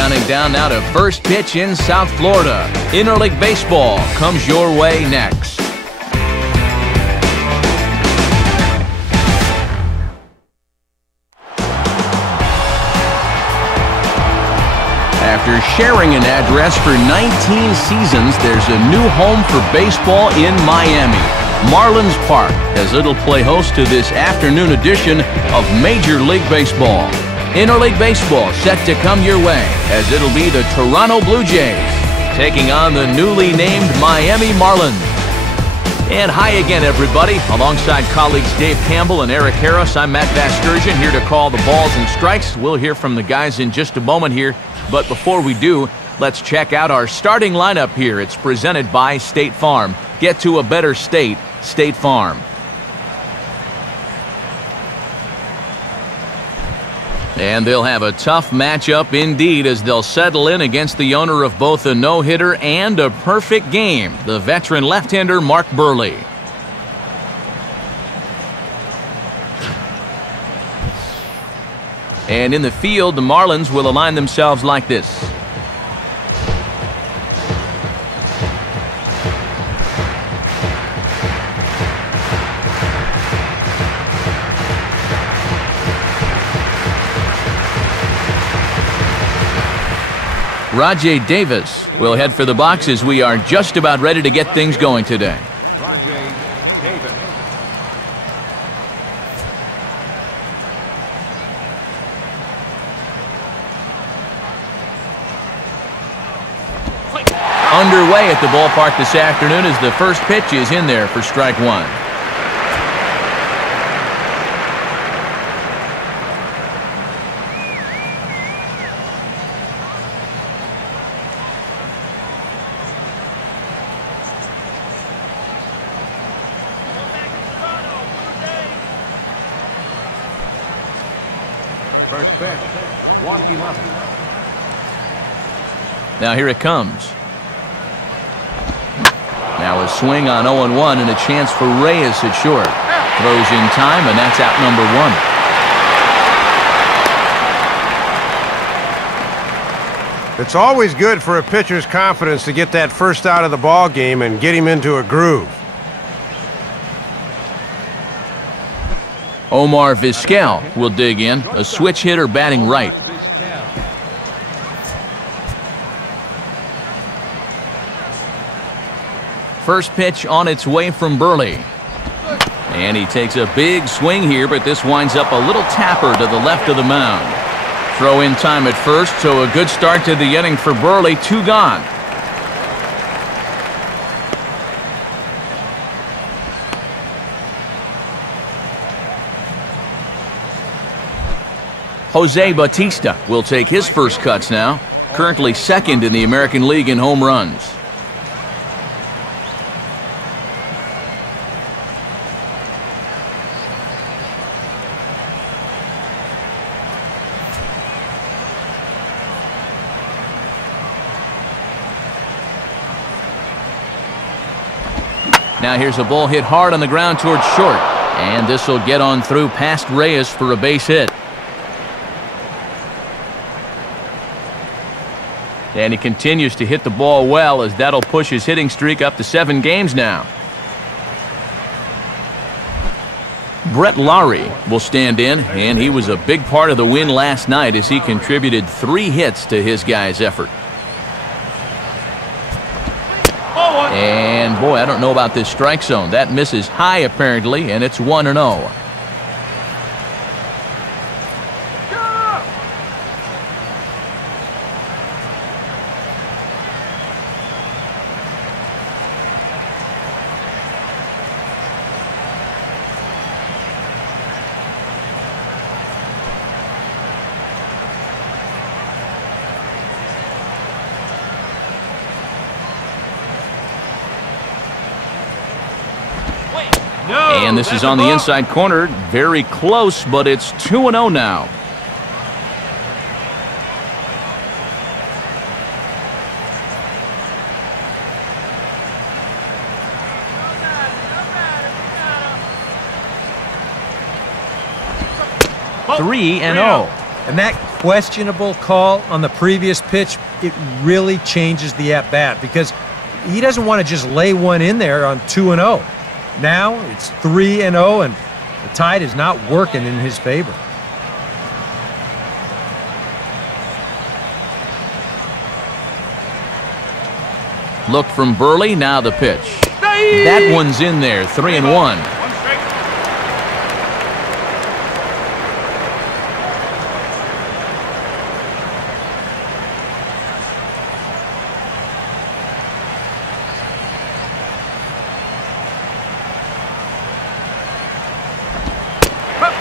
Counting down now to first pitch in South Florida. Interleague Baseball comes your way next. After sharing an address for 19 seasons, there's a new home for baseball in Miami. Marlins Park, as it'll play host to this afternoon edition of Major League Baseball. Interleague Baseball set to come your way, as it'll be the Toronto Blue Jays taking on the newly named Miami Marlins. And hi again, everybody. Alongside colleagues Dave Campbell and Eric Harris, I'm Matt Vasgersian, here to call the balls and strikes. We'll hear from the guys in just a moment here. But before we do, let's check out our starting lineup here. It's presented by State Farm. Get to a better state, State Farm. And they'll have a tough matchup indeed as they'll settle in against the owner of both a no-hitter and a perfect game, the veteran left-hander Mark Buehrle. And in the field, the Marlins will align themselves like this. Rajay Davis will head for the boxes. We are just about ready to get things going today. Rajay Davis. Underway at the ballpark this afternoon as the first pitch is in there for strike one. First pitch, 1-11. Now here it comes. Now a swing on 0-1 and a chance for Reyes at short. Throws in time, and that's out number one. It's always good for a pitcher's confidence to get that first out of the ball game and get him into a groove. Omar Vizquel will dig in, a switch hitter batting right. First pitch on its way from Buehrle. And he takes a big swing here, but this winds up a little tapper to the left of the mound. Throw in time at first, so a good start to the inning for Buehrle. 2 gone. Jose Bautista will take his first cuts now, currently second in the American League in home runs. Now here's a ball hit hard on the ground towards short, and this will get on through past Reyes for a base hit. And he continues to hit the ball well, as that'll push his hitting streak up to 7 games now. Brett Lowry will stand in, and he was a big part of the win last night as he contributed 3 hits to his guys' effort. And boy, I don't know about this strike zone. That misses high apparently, and it's 1-0. And this is on the inside corner. Very close, but it's 2-0 now. Three and 0. And that questionable call on the previous pitch, it really changes the at-bat because he doesn't want to just lay one in there on 2-0. Now it's 3-0, and the tide is not working in his favor. Look from Burley, now the pitch. That one's in there, 3-1.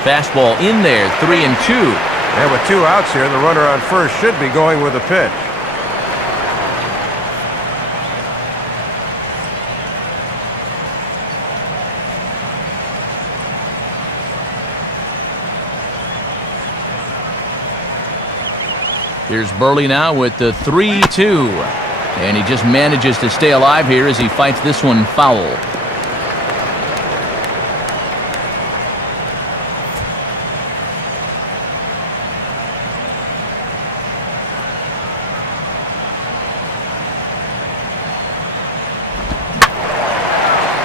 Fastball in there, 3-2. And with 2 outs here, the runner on first should be going with a pitch. Here's Burley now with the 3-2. And he just manages to stay alive here as he fights this one foul.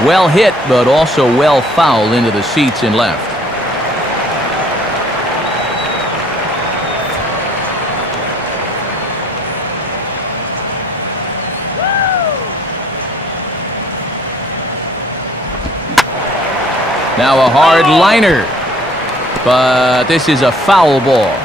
Well hit, but also well fouled into the seats in left. Now a hard liner, but this is a foul ball.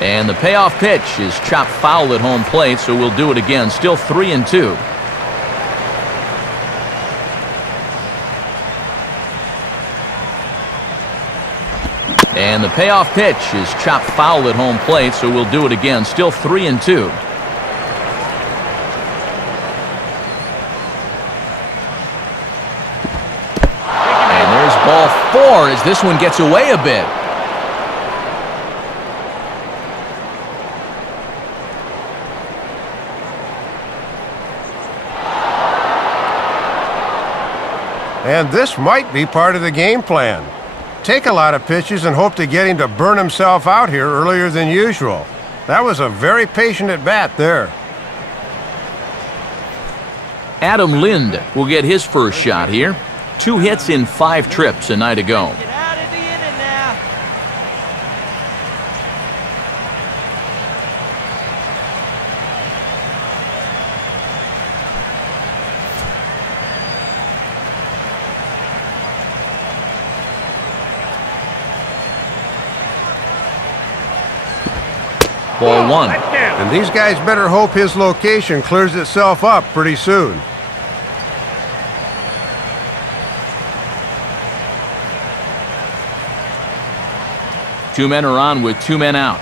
And the payoff pitch is chopped foul at home plate, so we'll do it again. Still 3-2. And the payoff pitch is chopped foul at home plate, so we'll do it again. Still 3-2. And there's ball 4 as this one gets away a bit. And this might be part of the game plan. Take a lot of pitches and hope to get him to burn himself out here earlier than usual. That was a very patient at bat there. Adam Lind will get his first shot here. 2 hits in 5 trips a night ago. Get out of the inning now. Ball 1. And these guys better hope his location clears itself up pretty soon. Two men are on with 2 men out.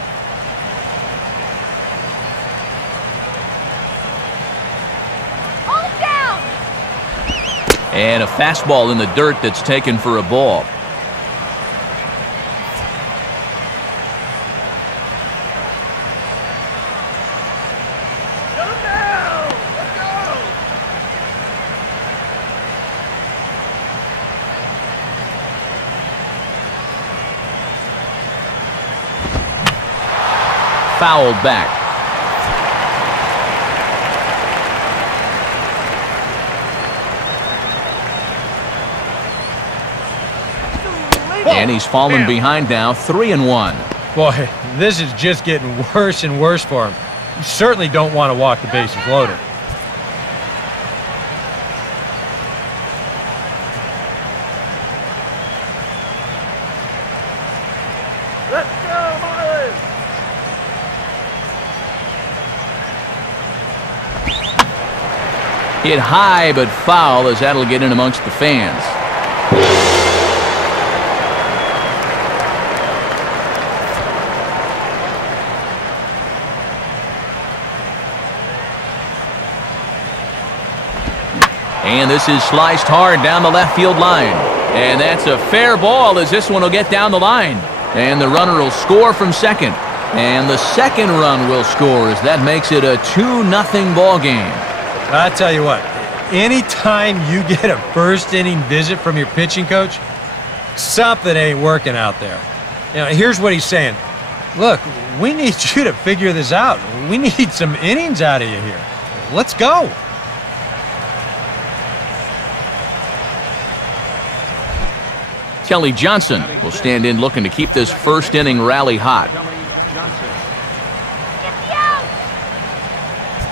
Hold down. And a fastball in the dirt that's taken for a ball. Fouled back. And he's fallen behind now, 3-1. Boy, this is just getting worse and worse for him. You certainly don't want to walk the bases loaded. Let's go, Marlins. Hit high but foul as that'll get in amongst the fans. And this is sliced hard down the left field line. And that's a fair ball as this one will get down the line. And the runner will score from second. And the second run will score as that makes it a 2-0 ball game. I tell you what, anytime you get a first inning visit from your pitching coach, something ain't working out there. You know, here's what he's saying. Look, we need you to figure this out. We need some innings out of you here. Let's go. Kelly Johnson will stand in looking to keep this first inning rally hot.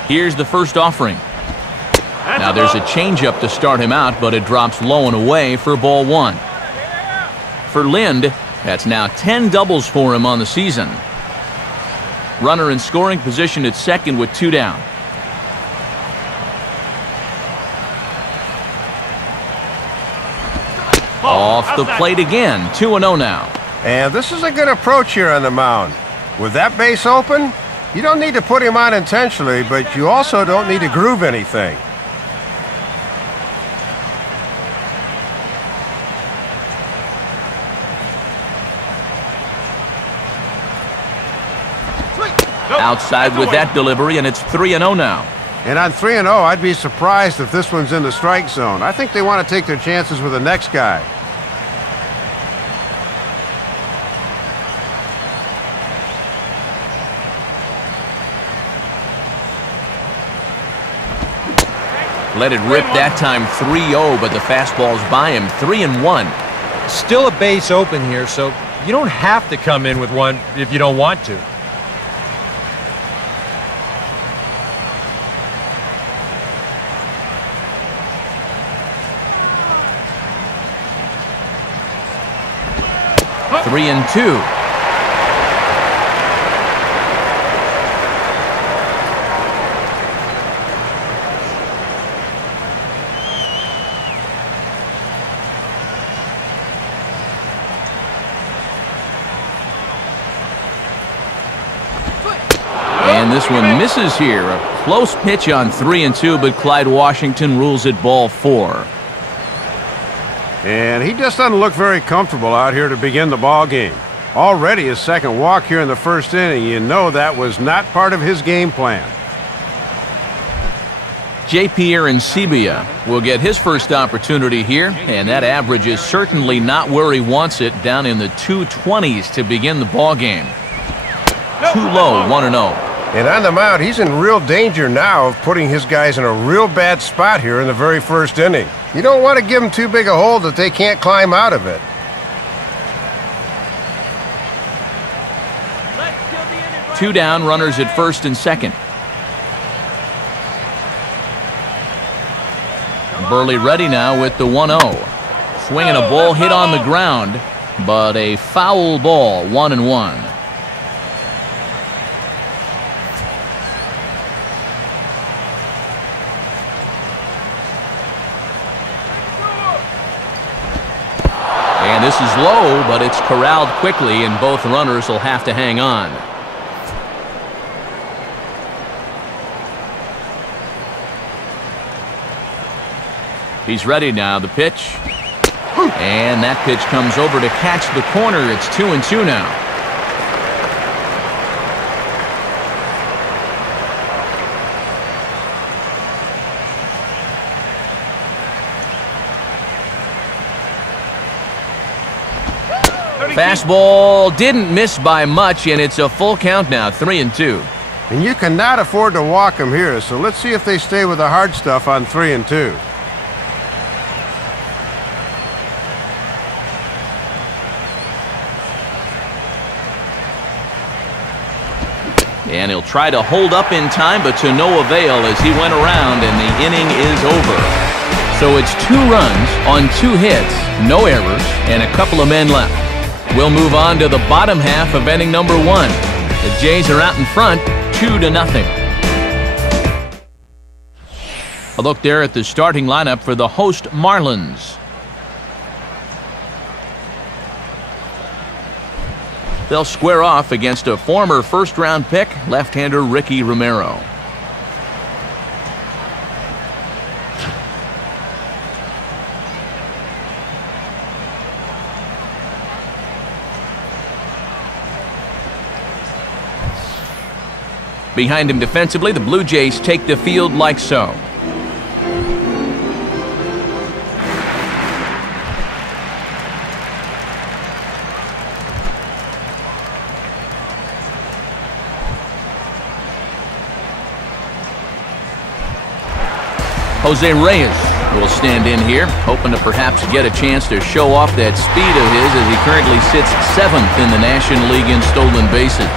Here's the first offering. Now there's a changeup to start him out, but it drops low and away for ball one. For Lind, that's now 10 doubles for him on the season. Runner in scoring position at second with 2 down. Off the plate again, 2-0 now. And this is a good approach here on the mound. With that base open, you don't need to put him on intentionally, but you also don't need to groove anything. Outside with that delivery, and it's 3-0 now. And on 3-0, I'd be surprised if this one's in the strike zone. I think they want to take their chances with the next guy. Let it rip that time, 3-0, but the fastball's by him, 3-1. Still a base open here, so you don't have to come in with one if you don't want to. Three and two. And this one misses here. A close pitch on 3-2, but Clyde Washington rules it ball 4. And he just doesn't look very comfortable out here to begin the ball game. Already his second walk here in the first inning. You know that was not part of his game plan. J.P. Arancibia will get his first opportunity here, and that average is certainly not where he wants it, down in the 220s to begin the ball game. Too low, 1-0. And on the mound, he's in real danger now of putting his guys in a real bad spot here in the very first inning. You don't want to give them too big a hole that they can't climb out of it. Two down, runners at first and second. Burley ready now with the 1-0. Swinging a ball hit on the ground, but a foul ball, 1-1. And this is low, but it's corralled quickly, and both runners will have to hang on. He's ready now, the pitch. And that pitch comes over to catch the corner. It's 2-2 now. Fastball didn't miss by much, and it's a full count now, 3-2. And you cannot afford to walk him here, so let's see if they stay with the hard stuff on 3-2. And he'll try to hold up in time, but to no avail as he went around, and the inning is over. So it's 2 runs on 2 hits, no errors, and a couple of men left. We'll move on to the bottom half of inning number 1. The Jays are out in front, 2-0. A look there at the starting lineup for the host Marlins. They'll square off against a former first-round pick, left-hander Ricky Romero. Behind him defensively, the Blue Jays take the field like so. Jose Reyes will stand in here, hoping to perhaps get a chance to show off that speed of his as he currently sits 7th in the National League in stolen bases.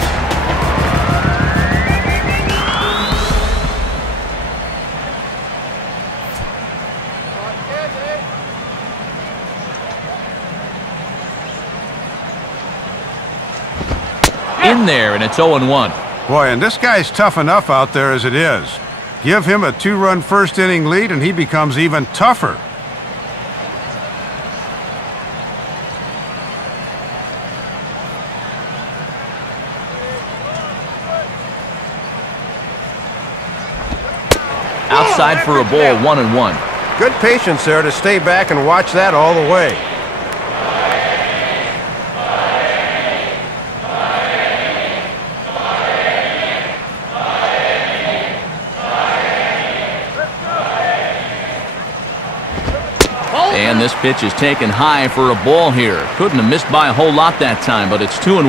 In there, and it's 0-1. Boy, and this guy's tough enough out there as it is. Give him a 2-run first-inning lead, and he becomes even tougher. Outside for a ball, 1-1. Good patience there to stay back and watch that all the way. And this pitch is taken high for a ball here. Couldn't have missed by a whole lot that time, but it's 2-1.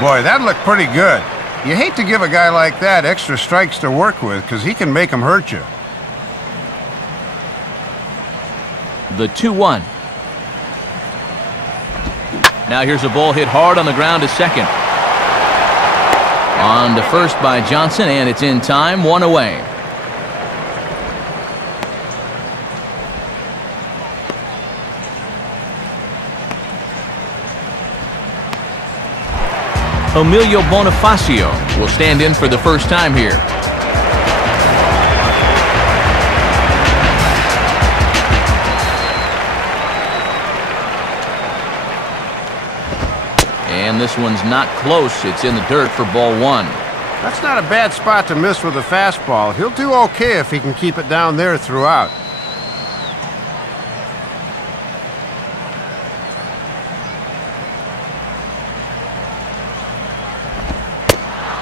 Boy, that looked pretty good. You hate to give a guy like that extra strikes to work with because he can make them hurt you. The 2-1. Now here's a ball hit hard on the ground to second. On to first by Johnson, and it's in time, 1 away. Emilio Bonifacio will stand in for the first time here. And this one's not close. It's in the dirt for ball 1. That's not a bad spot to miss with a fastball. He'll do okay if he can keep it down there throughout.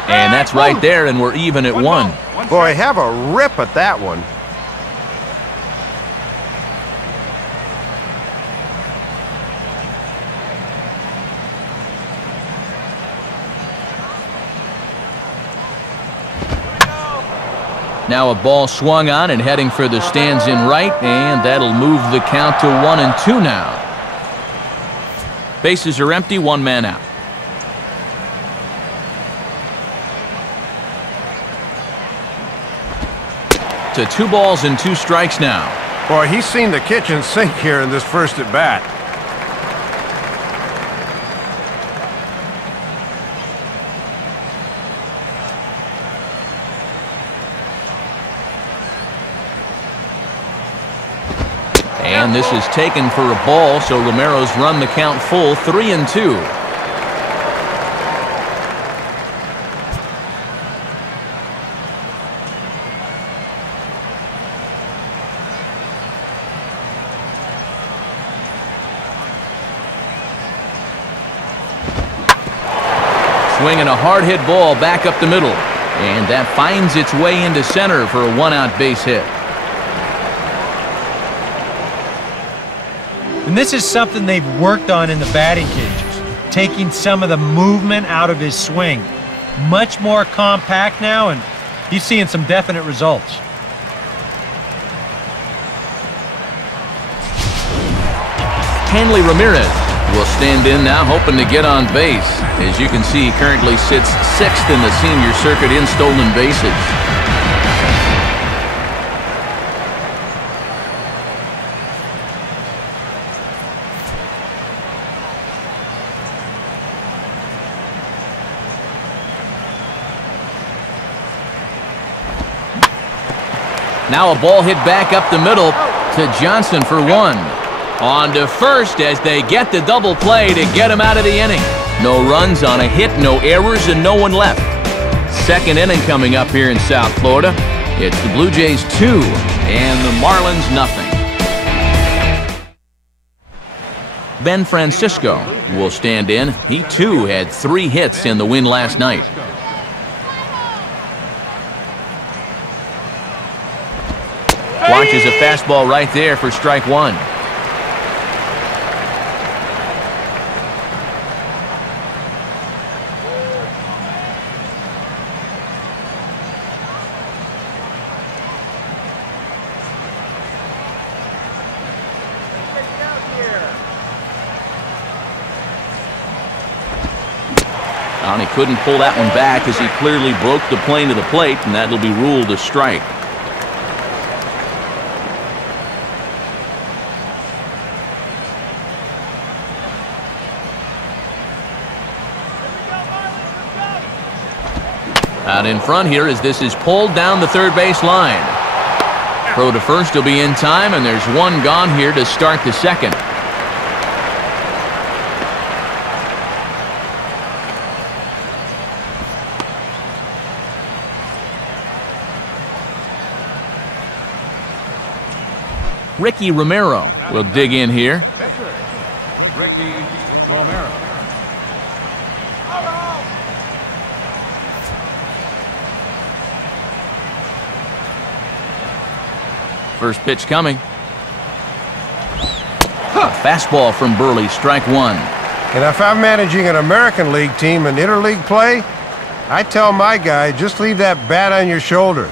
And that's right there, and we're even at 1. Boy, have a rip at that one. Now a ball swung on and heading for the stands in right, and that'll move the count to 1-2 now. Bases are empty, 1 man out. To 2 balls and 2 strikes now. Boy, he's seen the kitchen sink here in this first at bat. And this is taken for a ball, so Romero's run the count full, 3-2. Swinging a hard-hit ball back up the middle. And that finds its way into center for a 1-out base hit. And this is something they've worked on in the batting cages, taking some of the movement out of his swing. Much more compact now, and he's seeing some definite results. Hanley Ramirez will stand in now, hoping to get on base. As you can see, he currently sits 6th in the senior circuit in stolen bases. Now a ball hit back up the middle to Johnson for 1. On to first as they get the double play to get him out of the inning. No runs on a hit, no errors, and no one left. Second inning coming up here in South Florida. It's the Blue Jays 2 and the Marlins nothing. Ben Francisco will stand in. He too had 3 hits in the win last night. Watches a fastball right there for strike one. And he couldn't pull that one back as he clearly broke the plane to the plate, and that'll be ruled a strike. Out in front here as this is pulled down the third base line. Throw to first will be in time, and there's one gone here to start the second. Ricky Romero will dig in here. Pitcher, Ricky Romero. First pitch coming. A fastball from Burley, strike one. And if I'm managing an American League team in interleague play, I tell my guy, just leave that bat on your shoulder.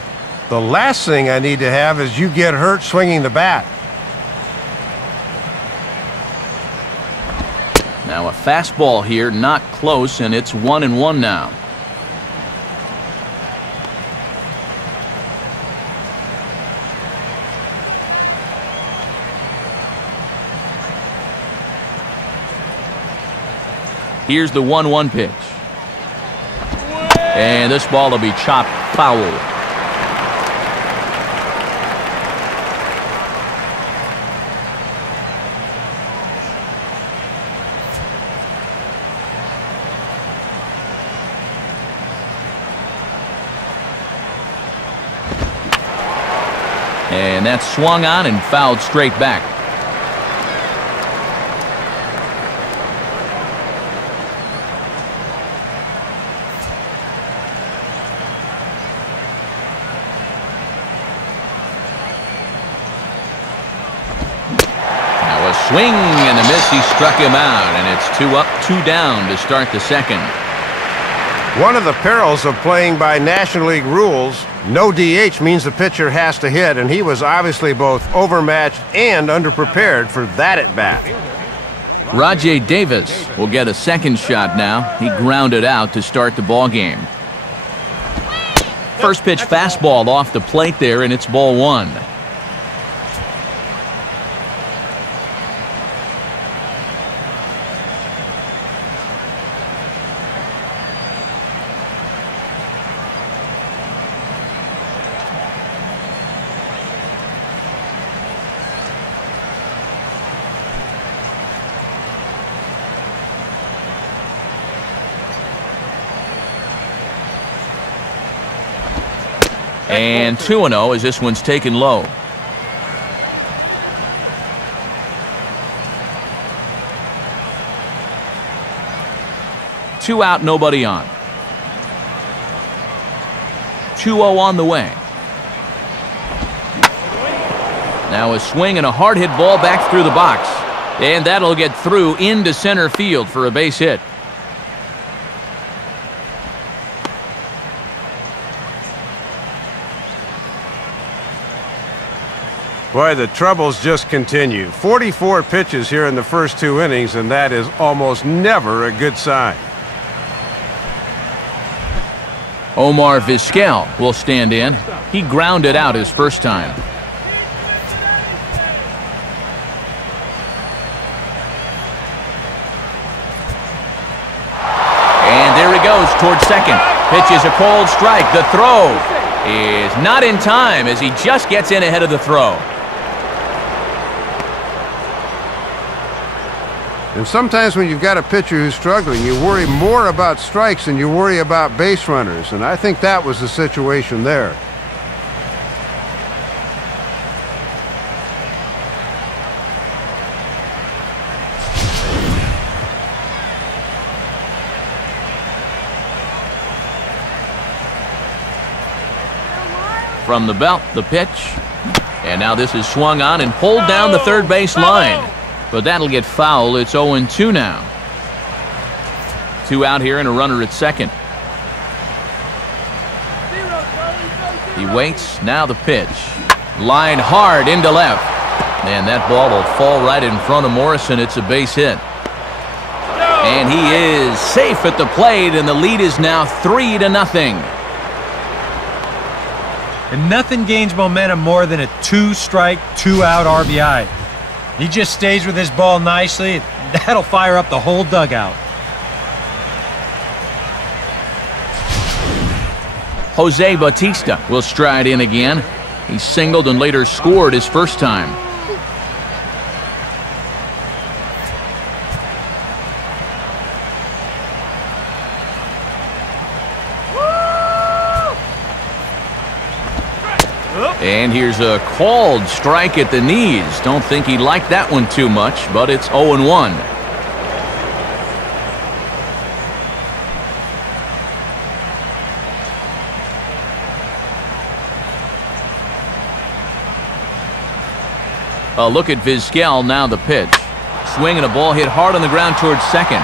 The last thing I need to have is you get hurt swinging the bat. Now a fastball here, not close, and it's 1-1 now. Here's the 1-1 pitch. And this ball will be chopped foul. And that's swung on and fouled straight back. Now a swing and a miss. He struck him out, and it's 2 up, 2 down to start the second. One of the perils of playing by National League rules, no DH means the pitcher has to hit, and he was obviously both overmatched and underprepared for that at-bat. Rajay Davis will get a second shot now. He grounded out to start the ball game. First pitch fastball off the plate there, and it's ball one. And 2-0 as this one's taken low. Two out, nobody on. 2-0 on the way. Now a swing and a hard hit ball back through the box. And that'll get through into center field for a base hit. Boy, the troubles just continue. 44 pitches here in the first 2 innings, and that is almost never a good sign. Omar Vizquel will stand in. He grounded out his first time. And there he goes towards second. Pitches a cold strike. The throw is not in time as he just gets in ahead of the throw. And sometimes when you've got a pitcher who's struggling, you worry more about strikes than you worry about base runners, and I think that was the situation there. From the belt, the pitch, and And now this is swung on and pulled down the third base line. But that'll get foul. It's 0-2 now. 2 out here and a runner at second. He waits. Now the pitch. Line hard into left. And that ball will fall right in front of Morrison. It's a base hit. And he is safe at the plate, and the lead is now 3-0. And nothing gains momentum more than a 2-strike, 2-out RBI. He just stays with his ball nicely. That'll fire up the whole dugout. Jose Bautista will stride in again. He singled and later scored his first time. And here's a called strike at the knees. Don't think he liked that one too much, but it's 0-1. A look at Vizquel, now the pitch. Swing and a ball hit hard on the ground towards second.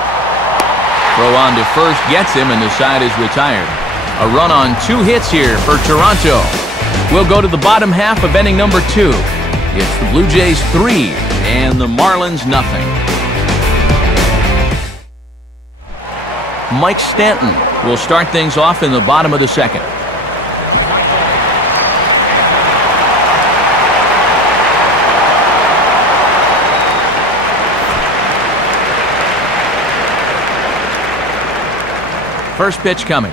Throw on to first gets him, and the side is retired. A run on 2 hits here for Toronto. We'll go to the bottom half of inning number 2. It's the Blue Jays 3 and the Marlins nothing. Mike Stanton will start things off in the bottom of the second. First pitch coming.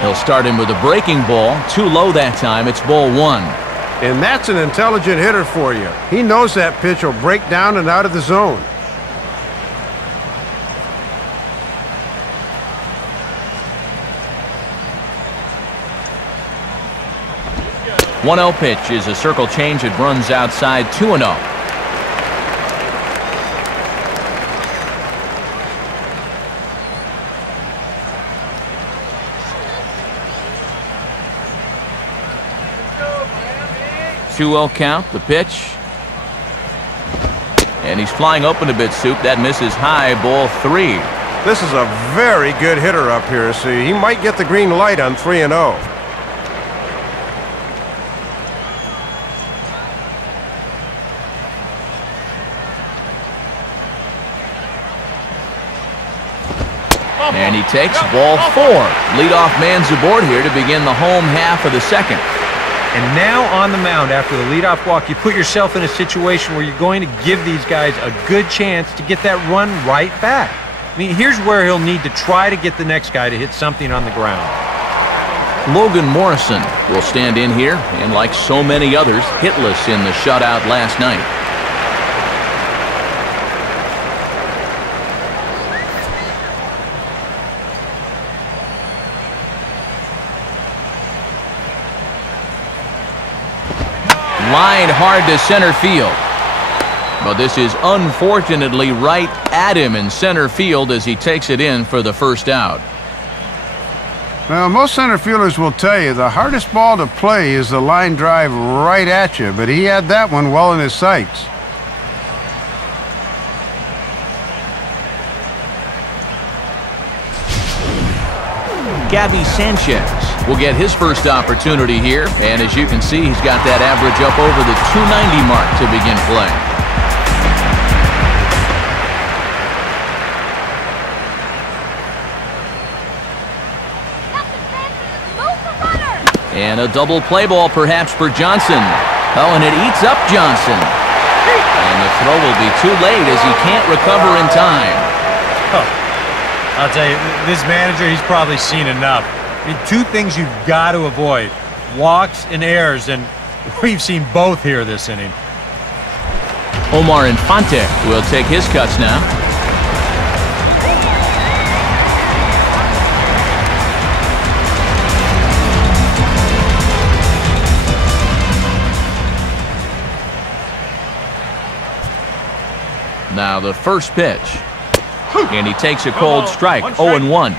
He'll start him with a breaking ball. Too low that time. It's ball 1. And that's an intelligent hitter for you. He knows that pitch will break down and out of the zone. One 1-0 pitch is a circle change. It runs outside. 2-0. Count, the pitch. And he's flying open a bit, Soup. That misses high, ball 3. This is a very good hitter up here, so he might get the green light on 3-0. And he takes ball 4. Leadoff man's aboard here to begin the home half of the second. And now on the mound after the leadoff walk, you put yourself in a situation where you're going to give these guys a good chance to get that run right back. I mean, here's where he'll need to try to get the next guy to hit something on the ground. Logan Morrison will stand in here, and like so many others, hitless in the shutout last night. Lined hard to center field. But this is unfortunately right at him in center field as he takes it in for the first out. Well, most center fielders will tell you the hardest ball to play is the line drive right at you, but he had that one well in his sights. Gabby Sanchez will get his first opportunity here, and as you can see, he's got that average up over the 290 mark to begin play. And a double play ball perhaps for Johnson. Oh, and it eats up Johnson. And the throw will be too late as he can't recover in time. Oh. I'll tell you, this manager, he's probably seen enough. I mean, 2 things you've got to avoid: walks and errors, and we've seen both here this inning. Omar Infante will take his cuts now. Now the first pitch. And he takes a cold strike, 0-1.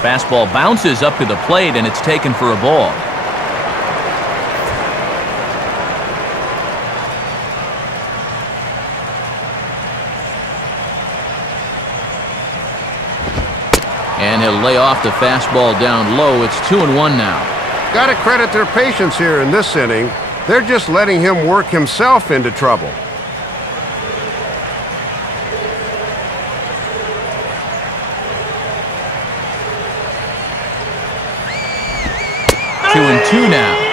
Fastball bounces up to the plate, and it's taken for a ball. And he'll lay off the fastball down low. It's 2-1 now. Got to credit their patience here in this inning. They're just letting him work himself into trouble. Two and two now.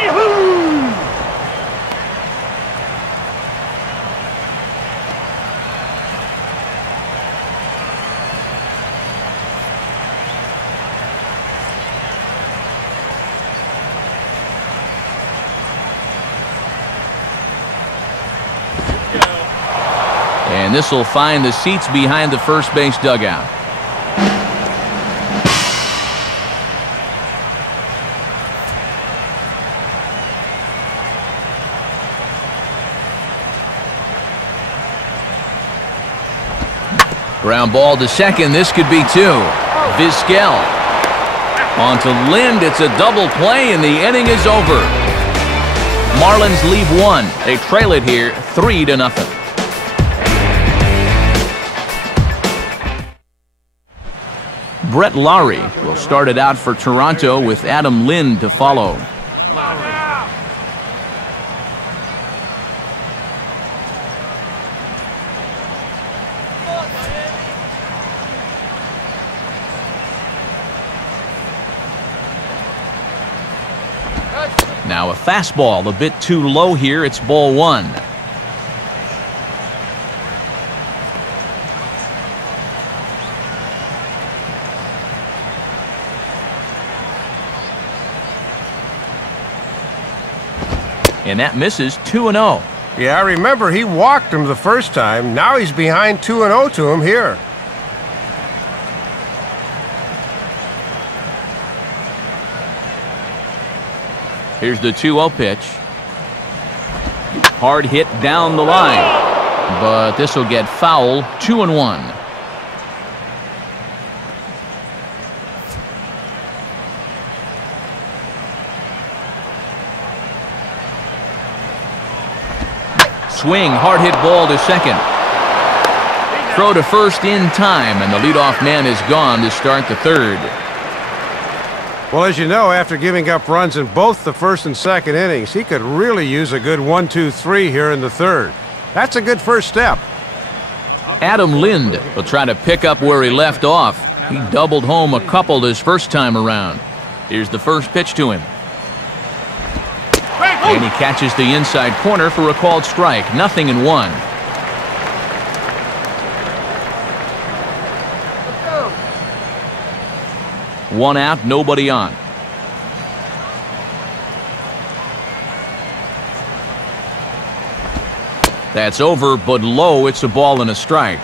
And this will find the seats behind the first base dugout. Ground ball to second. This could be two. Vizquel. On to Lind. It's a double play, and the inning is over. Marlins leave one. They trail it here 3-0. Brett Lowry will start it out for Toronto with Adam Lind to follow. Now a fastball, a bit too low here. It's ball one. And that misses. 2-0. Yeah, I remember he walked him the first time. Now he's behind 2-0 to him here. Here's the 2-0 pitch. Hard hit down the line. But this will get foul. 2-1. Swing, hard hit ball to second. Throw to first in time, and the leadoff man is gone to start the third. Well, as you know, after giving up runs in both the first and second innings, he could really use a good 1-2-3 here in the third. That's a good first step. Adam Lind will try to pick up where he left off. He doubled home a couple his first time around. Here's the first pitch to him. And he catches the inside corner for a called strike. 0-1. One out, nobody on. That's over, but low. It's a ball and a strike.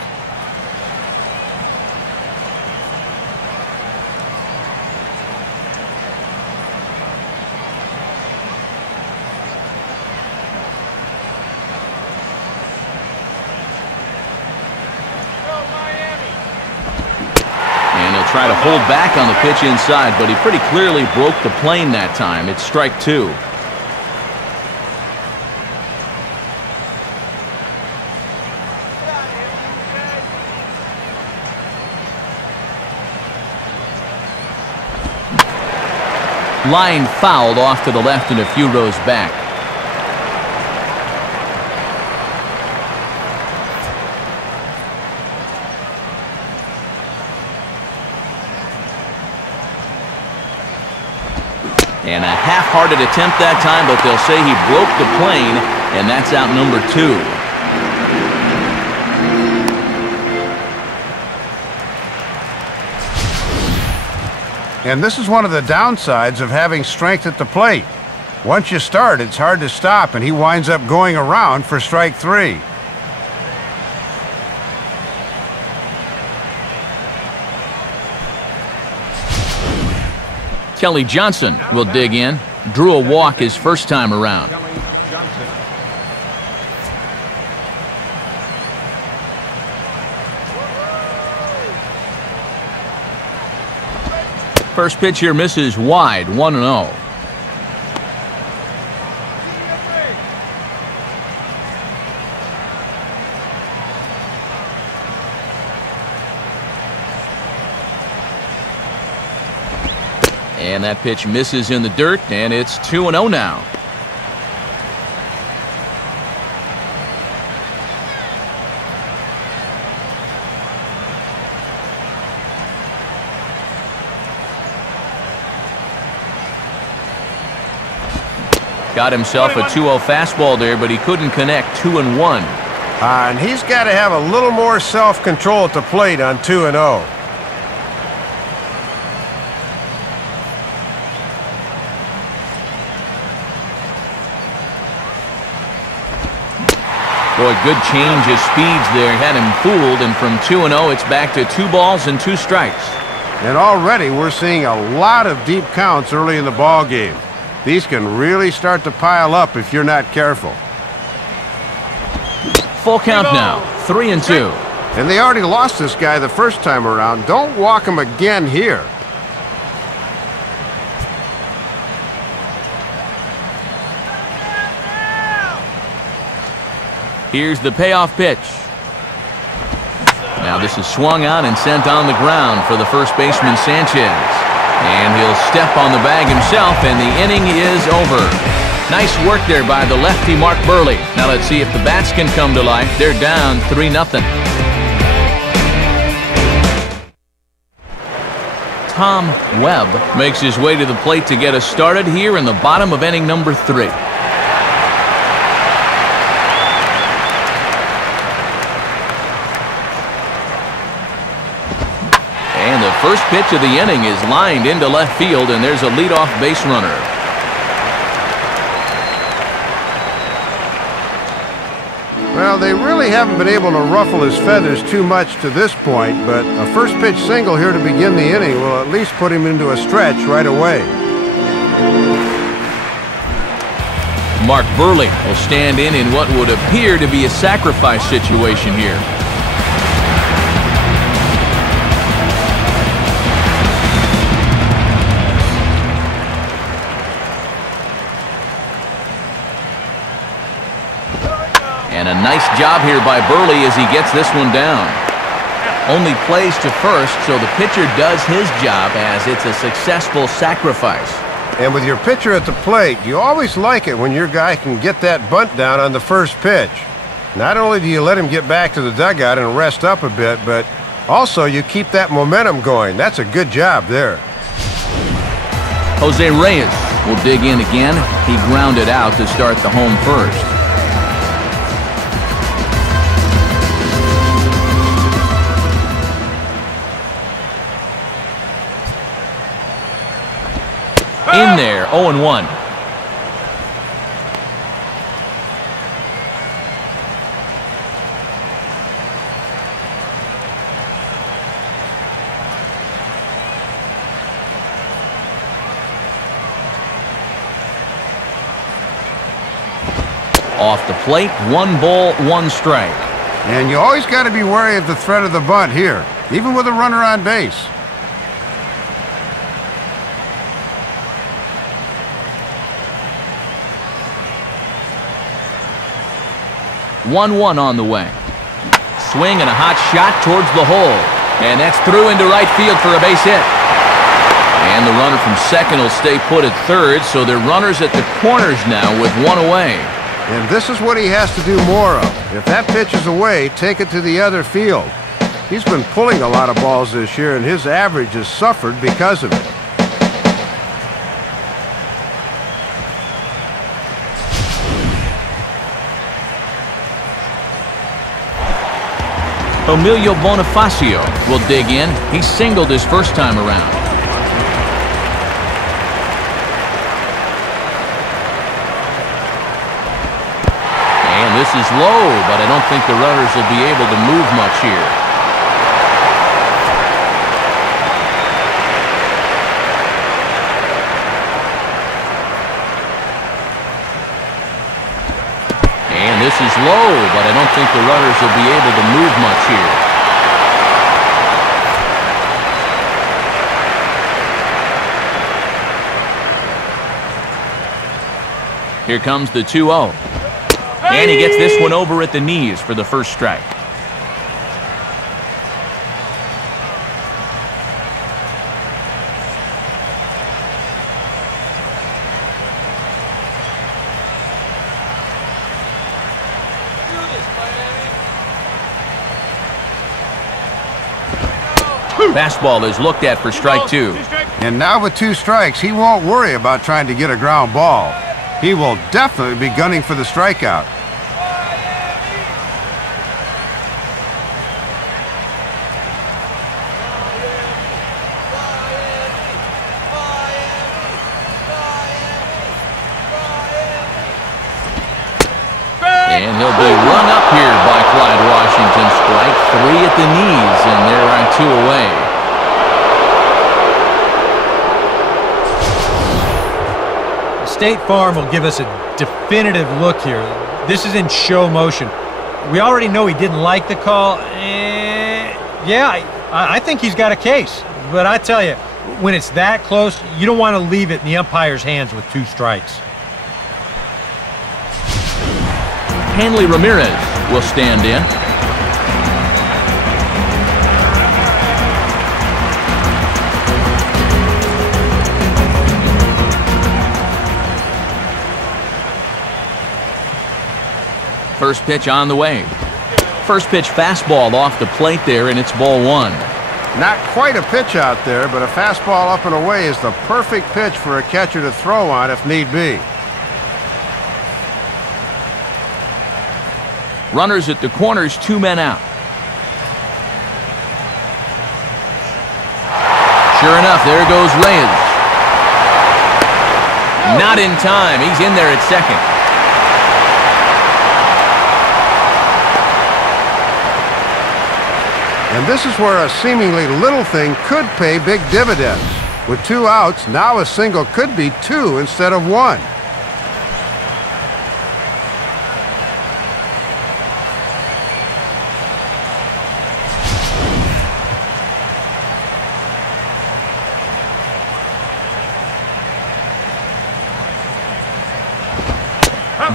Try to hold back on the pitch inside, but he pretty clearly broke the plane that time. It's strike two. Line fouled off to the left and a few rows back. And a half-hearted attempt that time, but they'll say he broke the plane, and that's out number two. And this is one of the downsides of having strength at the plate. Once you start, it's hard to stop, and he winds up going around for strike three. Kelly Johnson will dig in. Drew a walk his first time around. First pitch here misses wide, 1-0. And that pitch misses in the dirt, and it's 2-0 now. Got himself a 2-0 fastball there, but he couldn't connect. 2-1. And he's got to have a little more self-control at the plate on 2-0. Boy, good change of speeds there. Had him fooled, and from 2-0, it's back to 2 balls and 2 strikes. And already we're seeing a lot of deep counts early in the ball game. These can really start to pile up if you're not careful. Full count now, 3-2. And they already lost this guy the first time around. Don't walk him again here. Here's the payoff pitch. Now this is swung on and sent on the ground for the first baseman, Sanchez. And he'll step on the bag himself, and the inning is over. Nice work there by the lefty, Mark Buehrle. Now let's see if the bats can come to life. They're down 3-0. Tom Webb makes his way to the plate to get us started here in the bottom of inning number 3. And the first pitch of the inning is lined into left field, and there's a leadoff base runner. Well, they really haven't been able to ruffle his feathers too much to this point, but a first pitch single here to begin the inning will at least put him into a stretch right away. Mark Buehrle will stand in what would appear to be a sacrifice situation here. And a nice job here by Buehrle as he gets this one down. Only plays to first, so the pitcher does his job as it's a successful sacrifice. And with your pitcher at the plate, you always like it when your guy can get that bunt down on the first pitch. Not only do you let him get back to the dugout and rest up a bit, but also you keep that momentum going. That's a good job there. Jose Reyes will dig in again. He grounded out to start the home first. In there, 0-1. Off the plate, 1 ball, 1 strike. And you always got to be wary of the threat of the bunt here, even with a runner on base. 1-1 on the way. Swing and a hot shot towards the hole. And that's through into right field for a base hit. And the runner from second will stay put at third, so they're runners at the corners now with 1 away. And this is what he has to do more of. If that pitch is away, take it to the other field. He's been pulling a lot of balls this year, and his average has suffered because of it. Emilio Bonifacio will dig in. He singled his first time around. And this is low, but I don't think the runners will be able to move much here. This is low, but I don't think the runners will be able to move much here. Here comes the 2-0. And he gets this one over at the knees for the first strike. Fastball is looked at for strike 2. And now with 2 strikes, he won't worry about trying to get a ground ball. He will definitely be gunning for the strikeout. And he'll be run up here by Clyde Washington. Strike 3 at the knees, and there are 2 away. State Farm will give us a definitive look here. This is in show motion. We already know he didn't like the call. Yeah, I think he's got a case. But I tell you, when it's that close, you don't want to leave it in the umpire's hands with 2 strikes. Hanley Ramirez will stand in. First pitch on the way. First pitch fastball off the plate there, and it's ball 1. Not quite a pitch out there, but a fastball up and away is the perfect pitch for a catcher to throw on if need be. Runners at the corners, 2 men out. Sure enough, there goes Reyes. Not in time. He's in there at second. And this is where a seemingly little thing could pay big dividends. With 2 outs, now a single could be 2 instead of 1.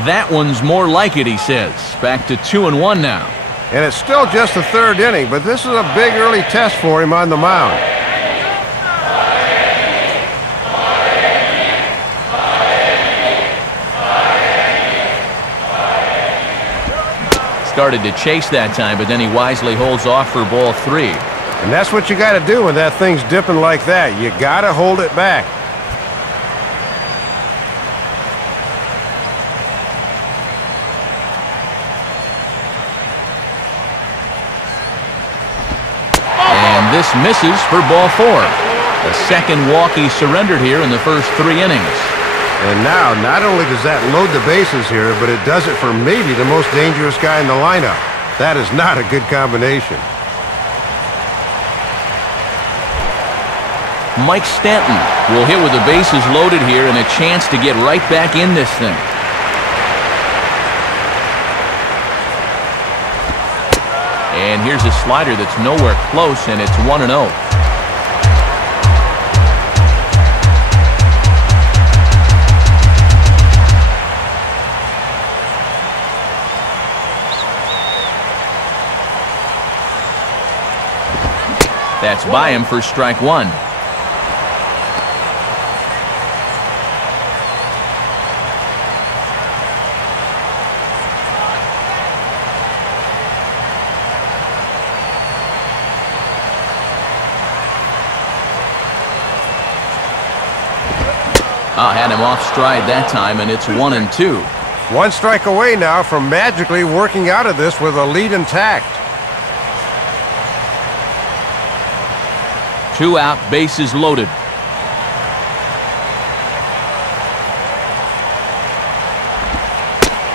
That one's more like it, he says. Back to 2-1 now. And it's still just the 3rd inning, but this is a big early test for him on the mound. Started to chase that time, but then he wisely holds off for ball 3. And that's what you got to do when that thing's dipping like that. You got to hold it back. This misses for ball 4. The second walk he surrendered here in the first 3 innings. And now, not only does that load the bases here, but it does it for maybe the most dangerous guy in the lineup. That is not a good combination. Mike Stanton will hit with the bases loaded here and a chance to get right back in this thing. And here's a slider that's nowhere close, and it's 1-0. That's by him for strike 1. Had him off stride that time, and it's 1-2. 1 strike away now from magically working out of this with a lead intact. 2 out, bases loaded.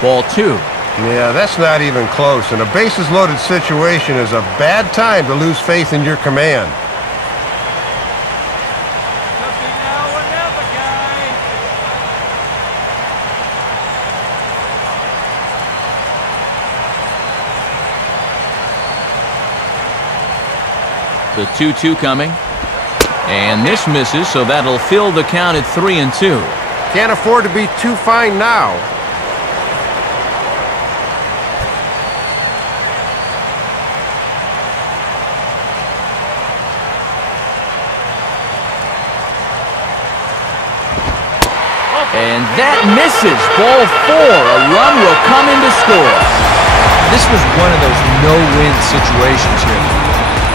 Ball 2. Yeah, that's not even close, and a bases loaded situation is a bad time to lose faith in your command. The 2-2 coming. And this misses, so that'll fill the count at 3-2. Can't afford to be too fine now. And that misses. Ball 4. A run will come in to score. This was one of those no-win situations here.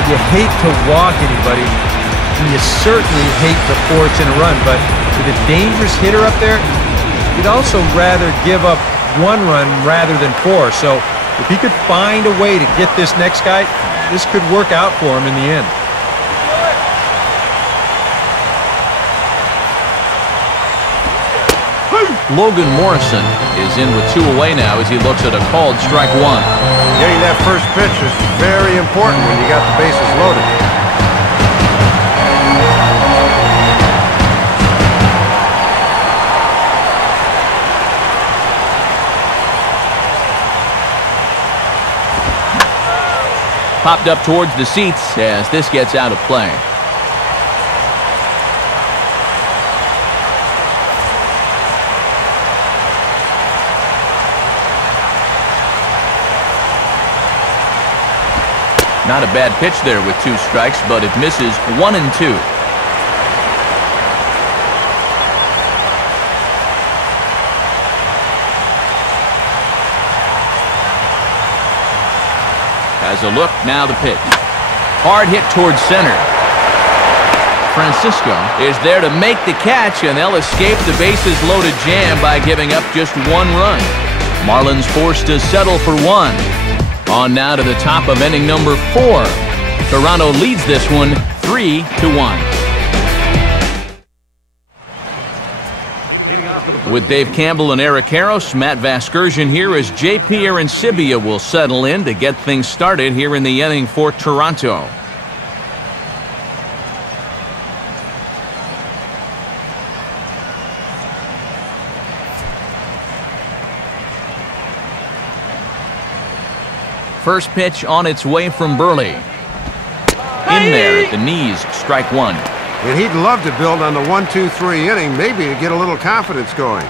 You hate to walk anybody, and you certainly hate to force in a run, but with a dangerous hitter up there, you'd also rather give up 1 run rather than 4. So if he could find a way to get this next guy, this could work out for him in the end. Logan Morrison is in with 2 away now as he looks at a called strike 1. Getting that first pitch is very important when you got the bases loaded. Popped up towards the seats as this gets out of play. Not a bad pitch there with 2 strikes, but it misses 1 and 2. Has a look, now the pitch. Hard hit towards center. Francisco is there to make the catch, and they'll escape the bases loaded jam by giving up just 1 run. Marlins forced to settle for 1. On now to the top of inning number 4. Toronto leads this one 3-1. With Dave Campbell and Eric Harros, Matt Vasgersian here as J.P. Arancibia will settle in to get things started here in the inning for Toronto. First pitch on its way from Burley. In there at the knees, strike 1. And he'd love to build on the 1-2-3 inning, maybe to get a little confidence going.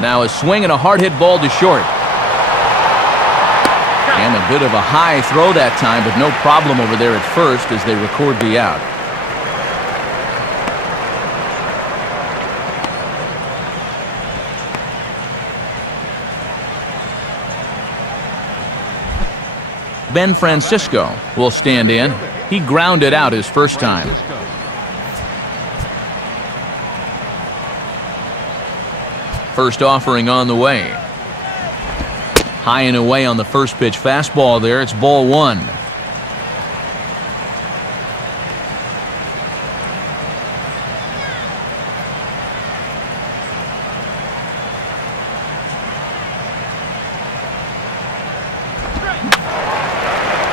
Now a swing and a hard hit ball to short. And a bit of a high throw that time, but no problem over there at first as they record the out. Ben Francisco will stand in. He grounded out his first time. First offering on the way. High and away on the first pitch fastball there. It's ball 1.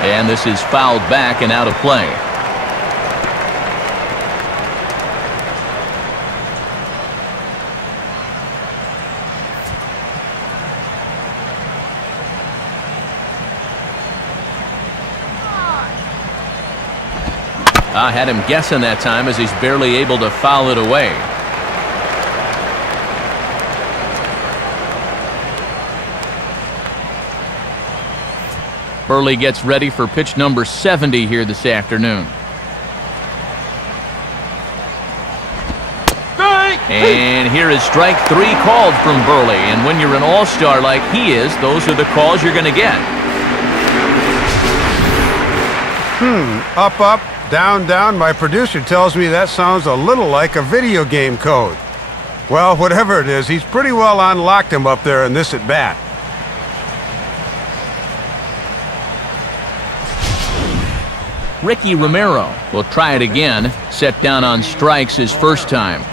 And this is fouled back and out of play. I had him guessing that time as he's barely able to foul it away. Burley gets ready for pitch number 70 here this afternoon. And here is strike 3 called from Burley. And when you're an all-star like he is, those are the calls you're going to get. Up, up, down, down. My producer tells me that sounds a little like a video game code. Well, whatever it is, he's pretty well unlocked him up there in this at-bat. Ricky Romero will try it again. Set down on strikes his first time.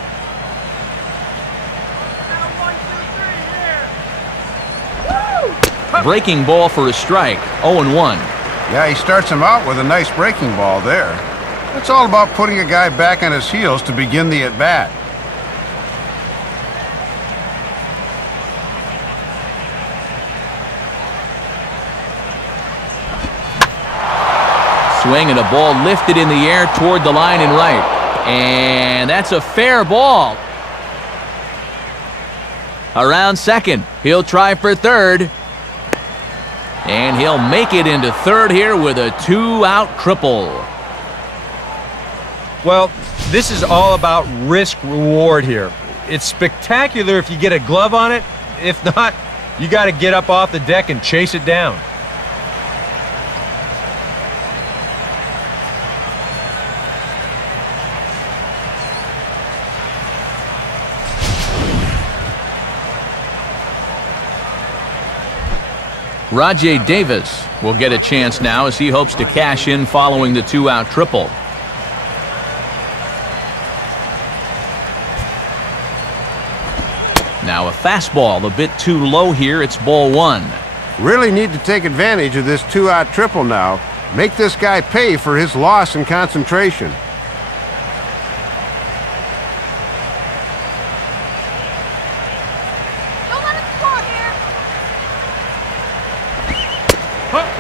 Breaking ball for a strike. 0-1. Yeah, he starts him out with a nice breaking ball there. It's all about putting a guy back on his heels to begin the at-bat. Swing and a ball lifted in the air toward the line and right. And that's a fair ball. Around second. He'll try for third. And he'll make it into third here with a 2-out triple. Well, this is all about risk-reward here. It's spectacular if you get a glove on it. If not, you got to get up off the deck and chase it down. Rajay Davis will get a chance now as he hopes to cash in following the 2-out triple. Now a fastball a bit too low here. It's ball 1. Really need to take advantage of this 2-out triple now. Make this guy pay for his loss in concentration. Don't let him score here.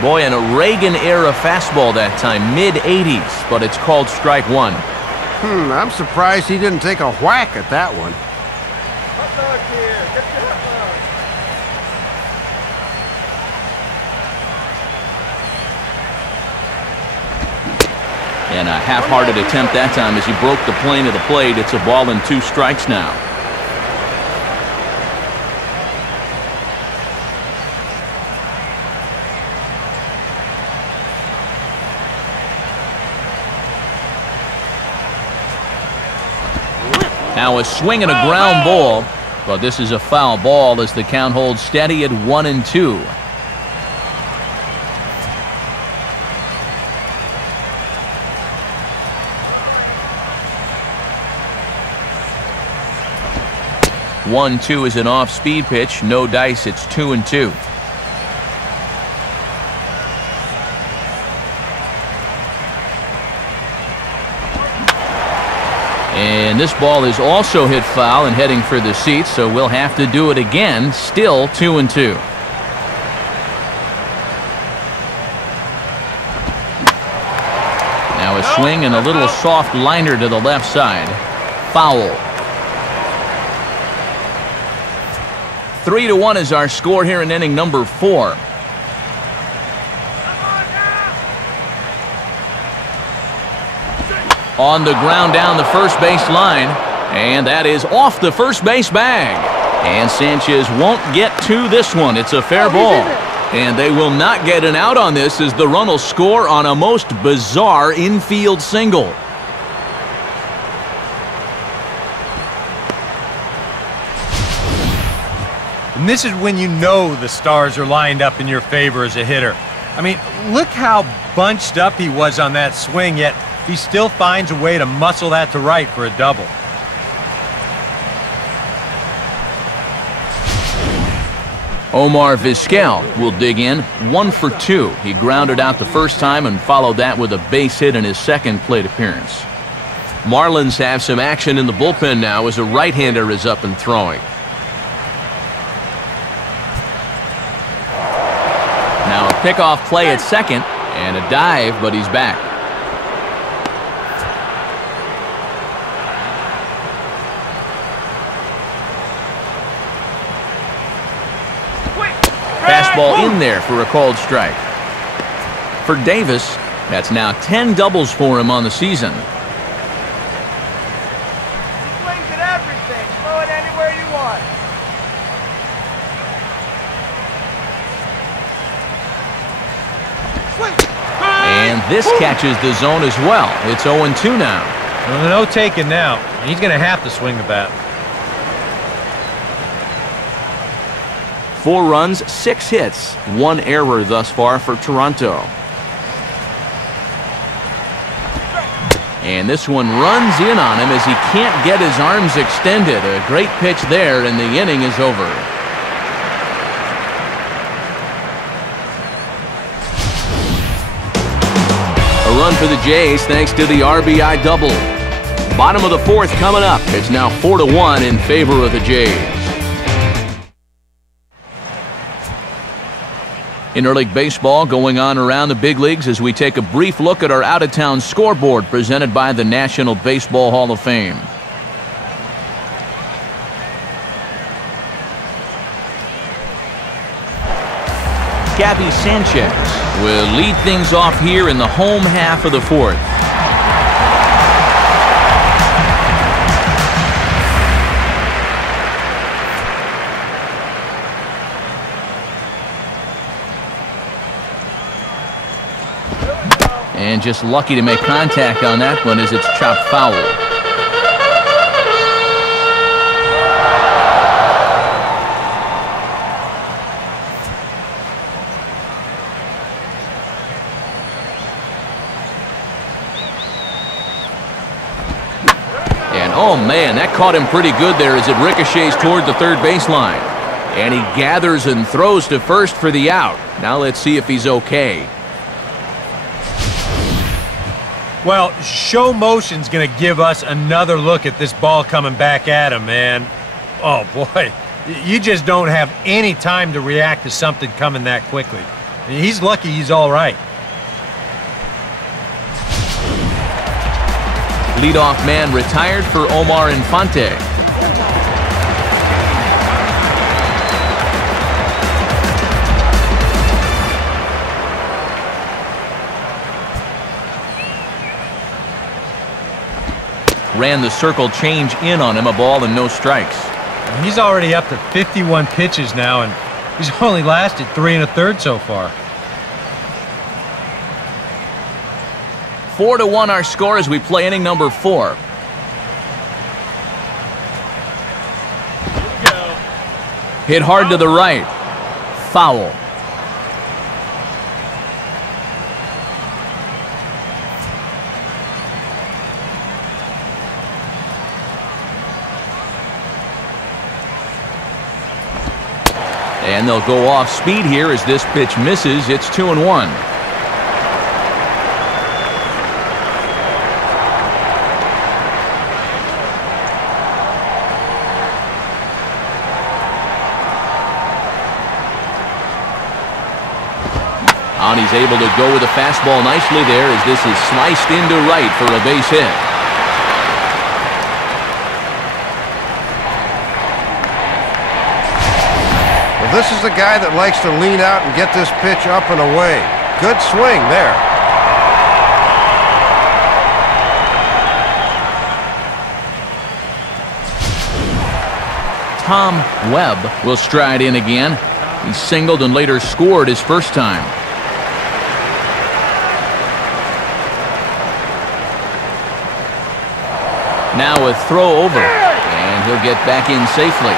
Boy, and a Reagan-era fastball that time, mid-80s, but it's called strike 1. I'm surprised he didn't take a whack at that one. Hot dog here. Get your hot dog. And a half-hearted attempt that time as he broke the plane of the plate. It's a ball and 2 strikes now. Now a swing and a ground ball, but this is a foul ball as the count holds steady at 1-2. One, 2 is an off-speed pitch. No dice. It's 2-2. And this ball is also hit foul and heading for the seats, so we'll have to do it again. Still 2-2. Now a swing and a little soft liner to the left side. Foul. 3-1 is our score here in inning number 4. On the ground down the first base line, and that is off the first base bag. And Sanchez won't get to this one. It's a fair ball. And they will not get an out on this as the run will score on a most bizarre infield single. And this is when you know the stars are lined up in your favor as a hitter. I mean, look how bunched up he was on that swing, yet he still finds a way to muscle that to right for a double. Omar Vizquel will dig in, 1 for 2. He grounded out the first time and followed that with a base hit in his second plate appearance. Marlins have some action in the bullpen now as a right-hander is up and throwing. Now a pickoff play at second and a dive, but he's back. Fastball in there for a called strike. For Davis, that's now 10 doubles for him on the season. He swings at everything. Throw it anywhere you want. And this catches the zone as well. It's 0-2 now. Well, no taking now. He's going to have to swing the bat. 4 runs, 6 hits, 1 error thus far for Toronto. And this one runs in on him as he can't get his arms extended. A great pitch there, and the inning is over. A run for the Jays thanks to the RBI double. Bottom of the 4th coming up. It's now 4-1 in favor of the Jays. Interleague baseball going on around the big leagues as we take a brief look at our out-of-town scoreboard presented by the National Baseball Hall of Fame. Gabby Sanchez will lead things off here in the home half of the fourth. And just lucky to make contact on that one as it's chopped foul. And oh man, that caught him pretty good there as it ricochets toward the third baseline. And he gathers and throws to first for the out. Now let's see if he's okay. Well, show motion's going to give us another look at this ball coming back at him, man. Oh, boy. You just don't have any time to react to something coming that quickly. He's lucky he's all right. Leadoff man retired for Omar Infante. Ran the circle change in on him, a ball and no strikes. He's already up to 51 pitches now, and he's only lasted 3 1/3 so far. 4-1 our score as we play inning number 4. Hit hard to the right. Foul. And they'll go off speed here as this pitch misses. It's 2-1. And he's able to go with a fastball nicely there as this is sliced into right for a base hit. This is the guy that likes to lean out and get this pitch up and away. Good swing there. Tom Webb will stride in again. He singled and later scored his first time. Now a throw over, and he'll get back in safely.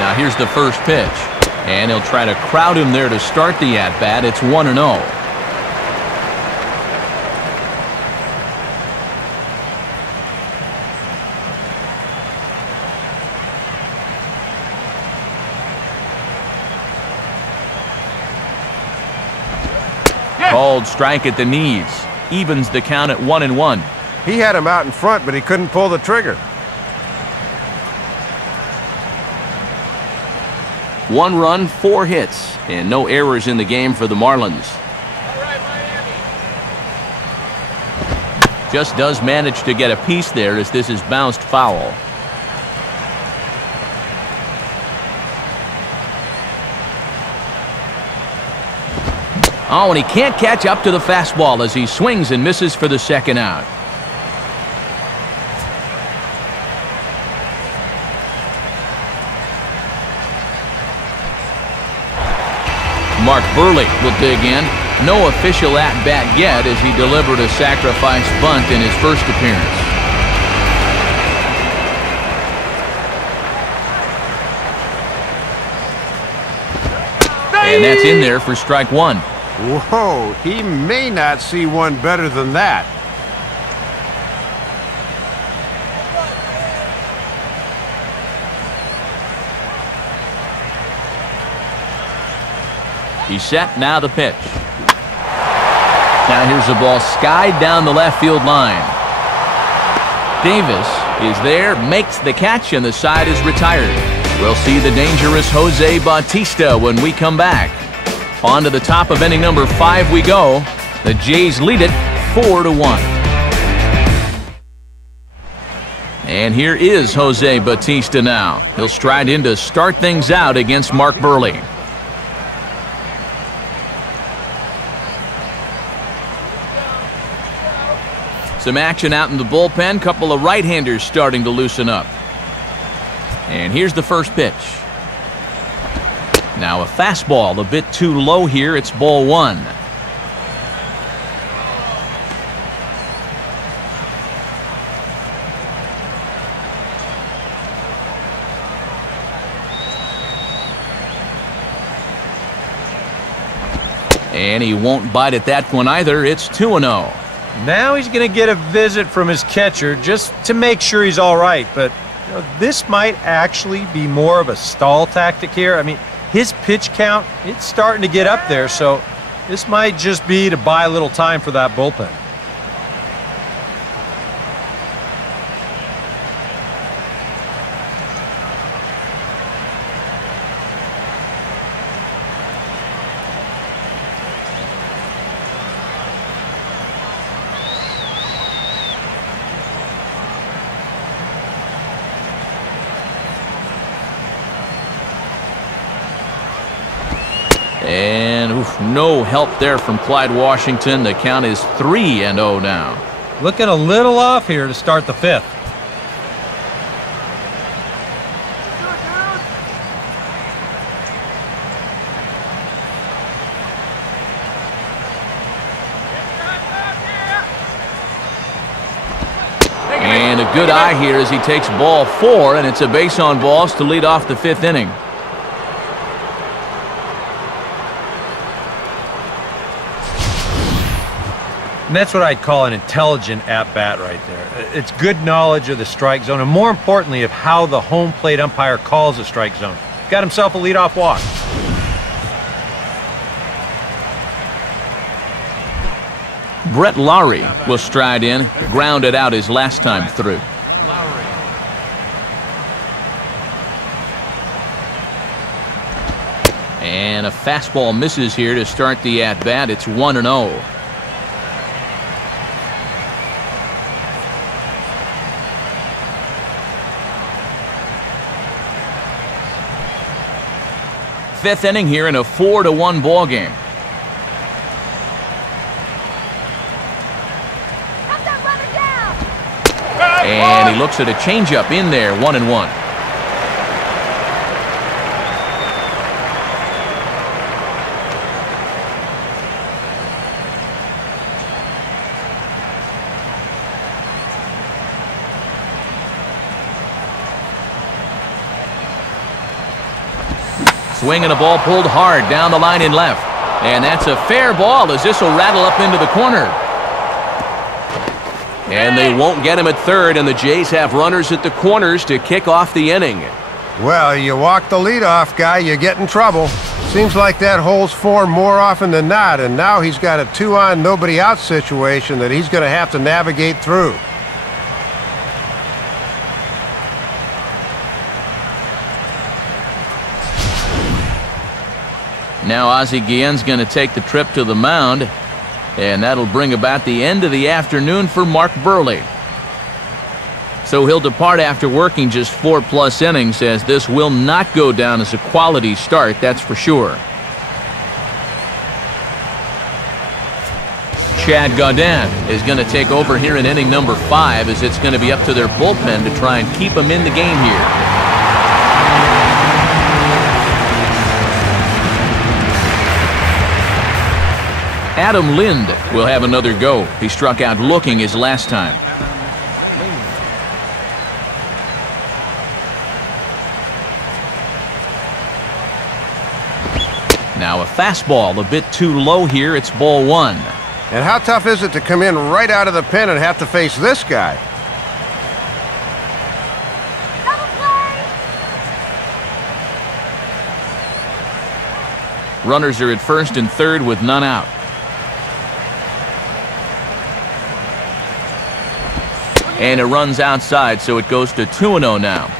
Now here's the first pitch, and he'll try to crowd him there to start the at-bat. It's 1-0. Called strike at the knees. Evens the count at 1-1. He had him out in front, but he couldn't pull the trigger. 1 run, 4 hits, and no errors in the game for the Marlins. Just does manage to get a piece there as this is bounced foul. Oh, and he can't catch up to the fastball as he swings and misses for the second out. Mark Burley will dig in. No official at-bat yet as he delivered a sacrifice bunt in his first appearance. And that's in there for strike 1. Whoa, he may not see one better than that. He's set, now the pitch. Now here's the ball skied down the left field line. Davis is there, makes the catch, and the side is retired. We'll see the dangerous Jose Bautista when we come back. On to the top of inning number 5 we go. The Jays lead it 4-1. And here is Jose Bautista now. He'll stride in to start things out against Mark Buehrle. Some action out in the bullpen. Couple of right-handers starting to loosen up. And here's the first pitch. Now a fastball a bit too low here. It's ball one. And he won't bite at that one either. It's 2-0. Now he's going to get a visit from his catcher just to make sure he's all right. But you know, this might actually be more of a stall tactic here. I mean, his pitch count, it's starting to get up there, so this might just be to buy a little time for that bullpen. And no help there from Clyde Washington. The count is 3-0 now. Looking a little off here to start the fifth. And a good eye here as he takes ball 4, and it's a base on balls to lead off the fifth inning. And that's what I'd call an intelligent at-bat right there. It's good knowledge of the strike zone, and more importantly, of how the home plate umpire calls the strike zone. Got himself a leadoff walk. Brett Lowry will stride in, grounded out his last time through. And a fastball misses here to start the at-bat. It's 1-0. Fifth inning here in a 4-1 ball game. And he looks at a changeup in there, 1-1. Swinging a ball pulled hard down the line in left. And that's a fair ball as this will rattle up into the corner. And they won't get him at third, and the Jays have runners at the corners to kick off the inning. Well, you walk the leadoff guy, you get in trouble. Seems like that holds form more often than not, and now he's got a 2-on, nobody-out situation that he's going to have to navigate through. Now Ozzie Guillen's going to take the trip to the mound, and that'll bring about the end of the afternoon for Mark Buehrle. So he'll depart after working just 4+ innings, as this will not go down as a quality start, that's for sure. Chad Gaudin is going to take over here in inning number 5, as it's going to be up to their bullpen to try and keep him in the game here. Adam Lind will have another go. He struck out looking his last time. Now a fastball a bit too low here. It's ball 1. And how tough is it to come in right out of the pen and have to face this guy? Runners are at first and third with none out. And it runs outside, so it goes to 2-0 now.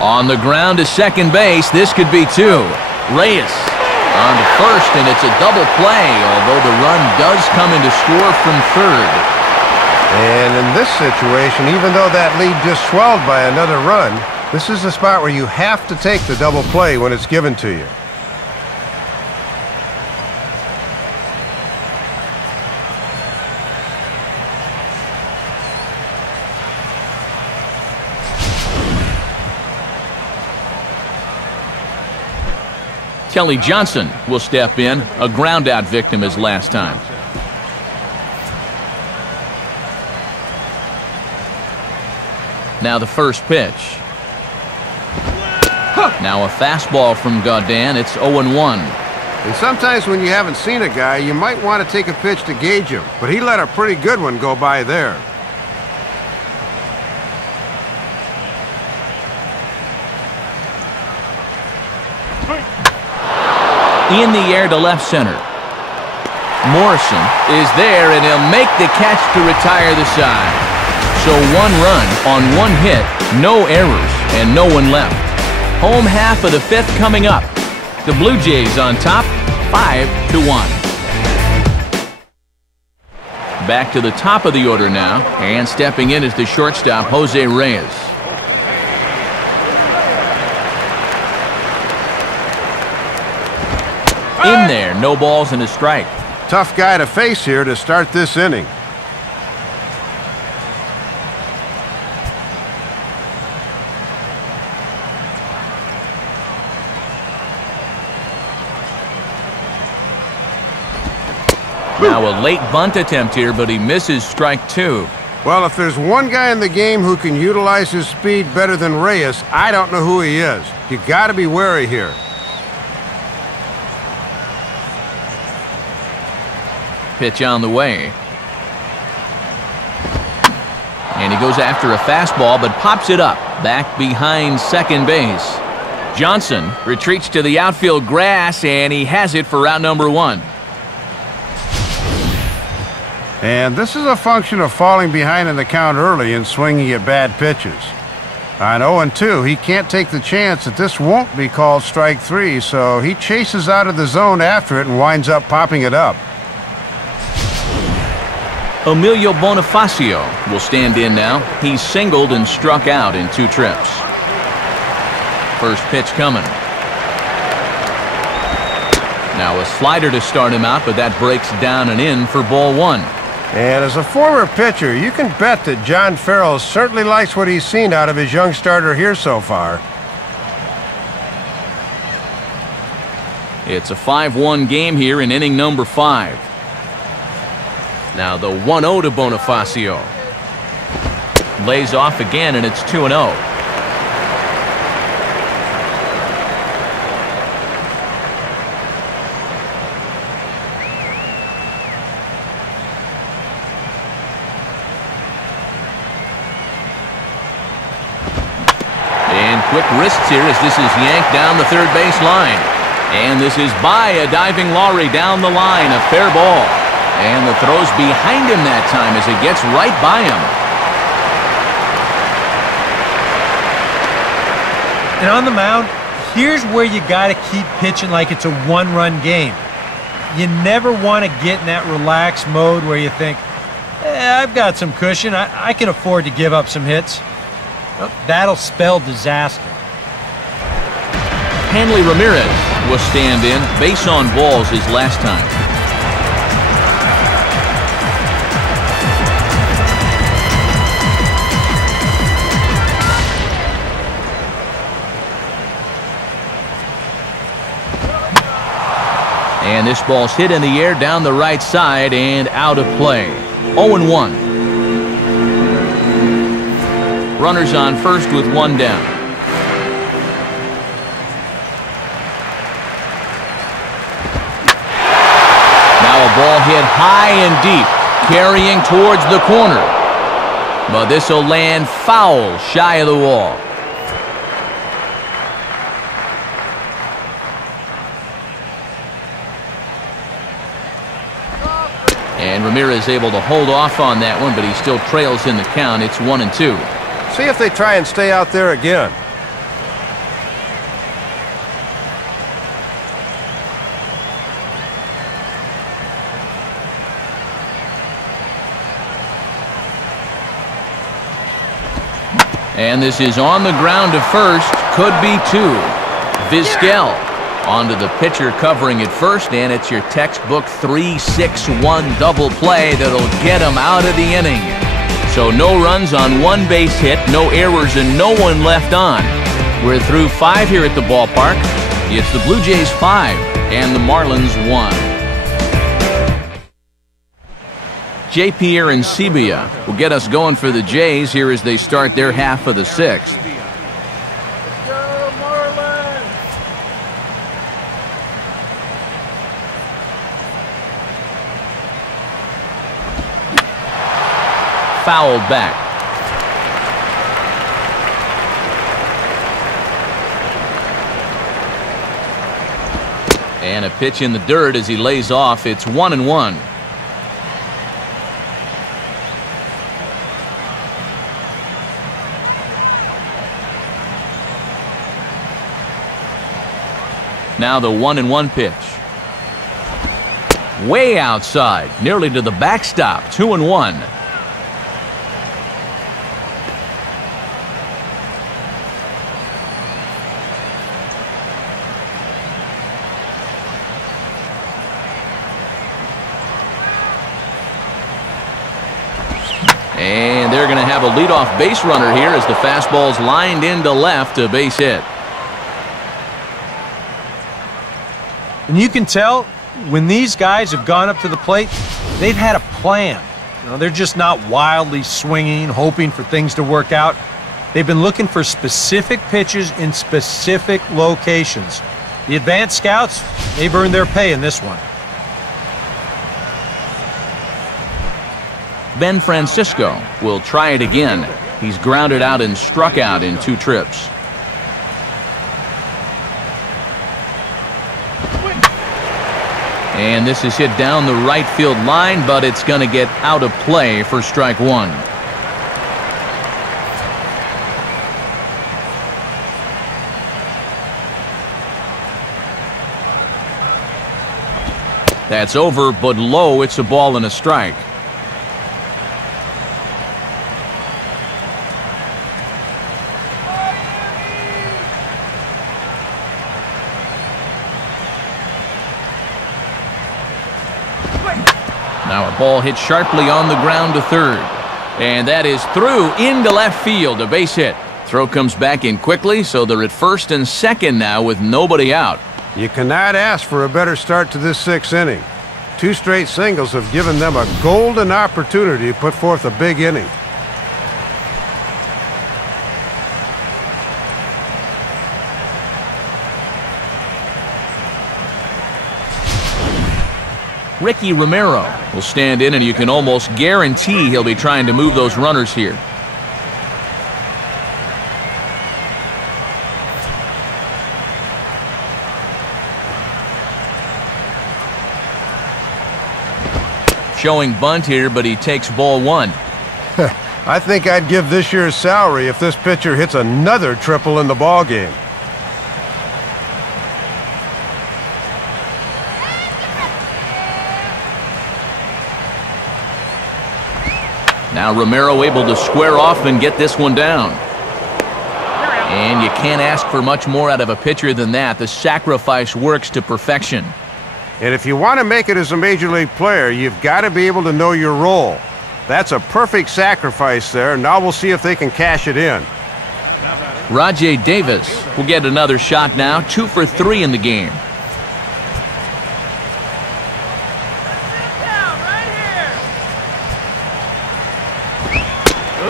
On the ground to second base, this could be two. Reyes on to first, and it's a double play, although the run does come in to score from third. And in this situation, even though that lead just swelled by another run, this is a spot where you have to take the double play when it's given to you. Kelly Johnson will step in, a ground-out victim as last time. Now the first pitch. Now a fastball from Gaudin. It's 0-1. And sometimes when you haven't seen a guy, you might want to take a pitch to gauge him. But he let a pretty good one go by there. In the air to left center. Morrison is there, and he'll make the catch to retire the side. So one run on one hit, no errors, and no one left. Home half of the fifth coming up. The Blue Jays on top, 5-1. Back to the top of the order now, and stepping in is the shortstop, Jose Reyes. In there, no balls and a strike. Tough guy to face here to start this inning. Now a late bunt attempt here, but he misses strike two. Well, if there's one guy in the game who can utilize his speed better than Reyes, I don't know who he is. You got to be wary here. Pitch on the way. And he goes after a fastball, but pops it up back behind second base. Johnson retreats to the outfield grass, and he has it for out number one. And this is a function of falling behind in the count early and swinging at bad pitches. On 0-2, he can't take the chance that this won't be called strike three, so he chases out of the zone after it and winds up popping it up. Emilio Bonifacio will stand in now. He's singled and struck out in 2 trips. First pitch coming. Now a slider to start him out, but that breaks down and in for ball one. And as a former pitcher, you can bet that John Farrell certainly likes what he's seen out of his young starter here so far. It's a 5-1 game here in inning number 5. Now the 1-0 to Bonifacio. Lays off again, and it's 2-0. And quick wrists here as this is yanked down the third base line. And this is by a diving Lowry down the line, a fair ball. And the throw's behind him that time as it gets right by him. And on the mound, here's where you got to keep pitching like it's a one-run game. You never want to get in that relaxed mode where you think, I've got some cushion. I can afford to give up some hits. Well, that'll spell disaster. Hanley Ramirez will stand in. Base on balls his last time. And this ball's hit in the air down the right side and out of play. 0-1. Runners on first with one down. Now a ball hit high and deep, carrying towards the corner. But this will land foul shy of the wall. And Ramirez able to hold off on that one, but he still trails in the count. It's 1-2. See if they try and stay out there again. And this is on the ground to first. Could be two. Vizquel onto the pitcher covering at first, and it's your textbook 3-6-1 double play that'll get him out of the inning. So no runs on one base hit, no errors, and no one left on. We're through 5 here at the ballpark. It's the Blue Jays 5 and the Marlins 1. J.P. Arancibia will get us going for the Jays here as they start their half of the 6th. Let's go, Marlins! Fouled back. And a pitch in the dirt as he lays off. It's 1-1. Now the 1-1 pitch. Way outside, nearly to the backstop. 2-1. And they're going to have a leadoff base runner here as the fastball's lined into left, a base hit. And you can tell when these guys have gone up to the plate, they've had a plan. You know, they're just not wildly swinging, hoping for things to work out. They've been looking for specific pitches in specific locations. The advanced scouts, they've earned their pay in this one. Ben Francisco will try it again. He's grounded out and struck out in 2 trips. And this is hit down the right field line, but it's going to get out of play for strike 1. That's over, but low. It's a ball and a strike. Now a ball hit sharply on the ground to third. And that is through into left field, a base hit. Throw comes back in quickly, so they're at first and second now with nobody out. You cannot ask for a better start to this 6th inning. 2 straight singles have given them a golden opportunity to put forth a big inning. Ricky Romero will stand in, and you can almost guarantee he'll be trying to move those runners here. Showing bunt here, but he takes ball 1. I think I'd give this year's salary if this pitcher hits another triple in the ballgame. Now Romero able to square off and get this one down. And you can't ask for much more out of a pitcher than that. The sacrifice works to perfection. And if you want to make it as a major league player, you've got to be able to know your role. That's a perfect sacrifice there. Now we'll see if they can cash it in. Rajay Davis will get another shot now. 2 for 3 in the game.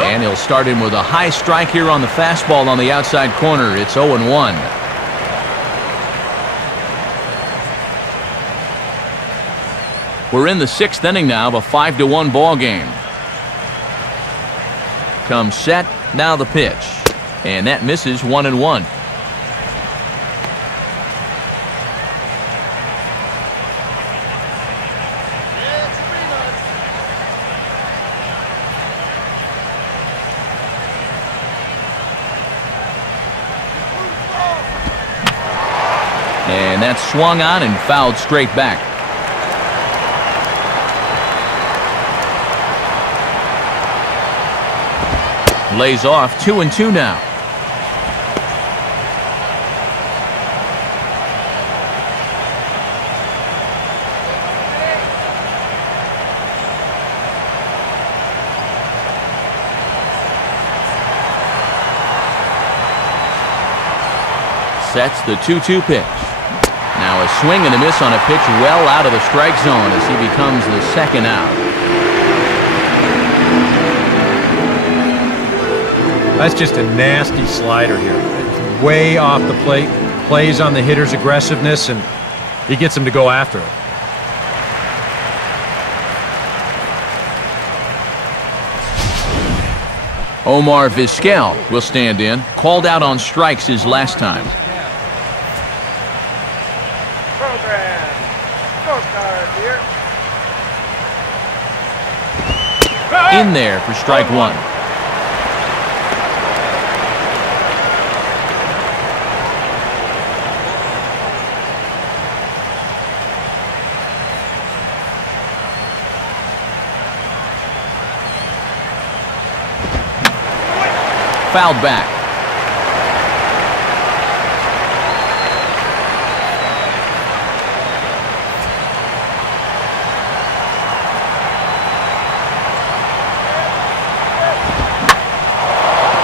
And he'll start him with a high strike here on the fastball on the outside corner. It's 0-1. We're in the 6th inning now of a 5-1 ball game. Comes set, now the pitch. And that misses 1-1. And that's swung on and fouled straight back. Lays off 2-2 now. Sets the 2-2 pitch. Now a swing and a miss on a pitch well out of the strike zone as he becomes the second out. That's just a nasty slider here. It's way off the plate, plays on the hitter's aggressiveness, and he gets him to go after it. Omar Vizquel will stand in. Called out on strikes his last time. Program. Scorecard here. In there for strike one. Fouled back.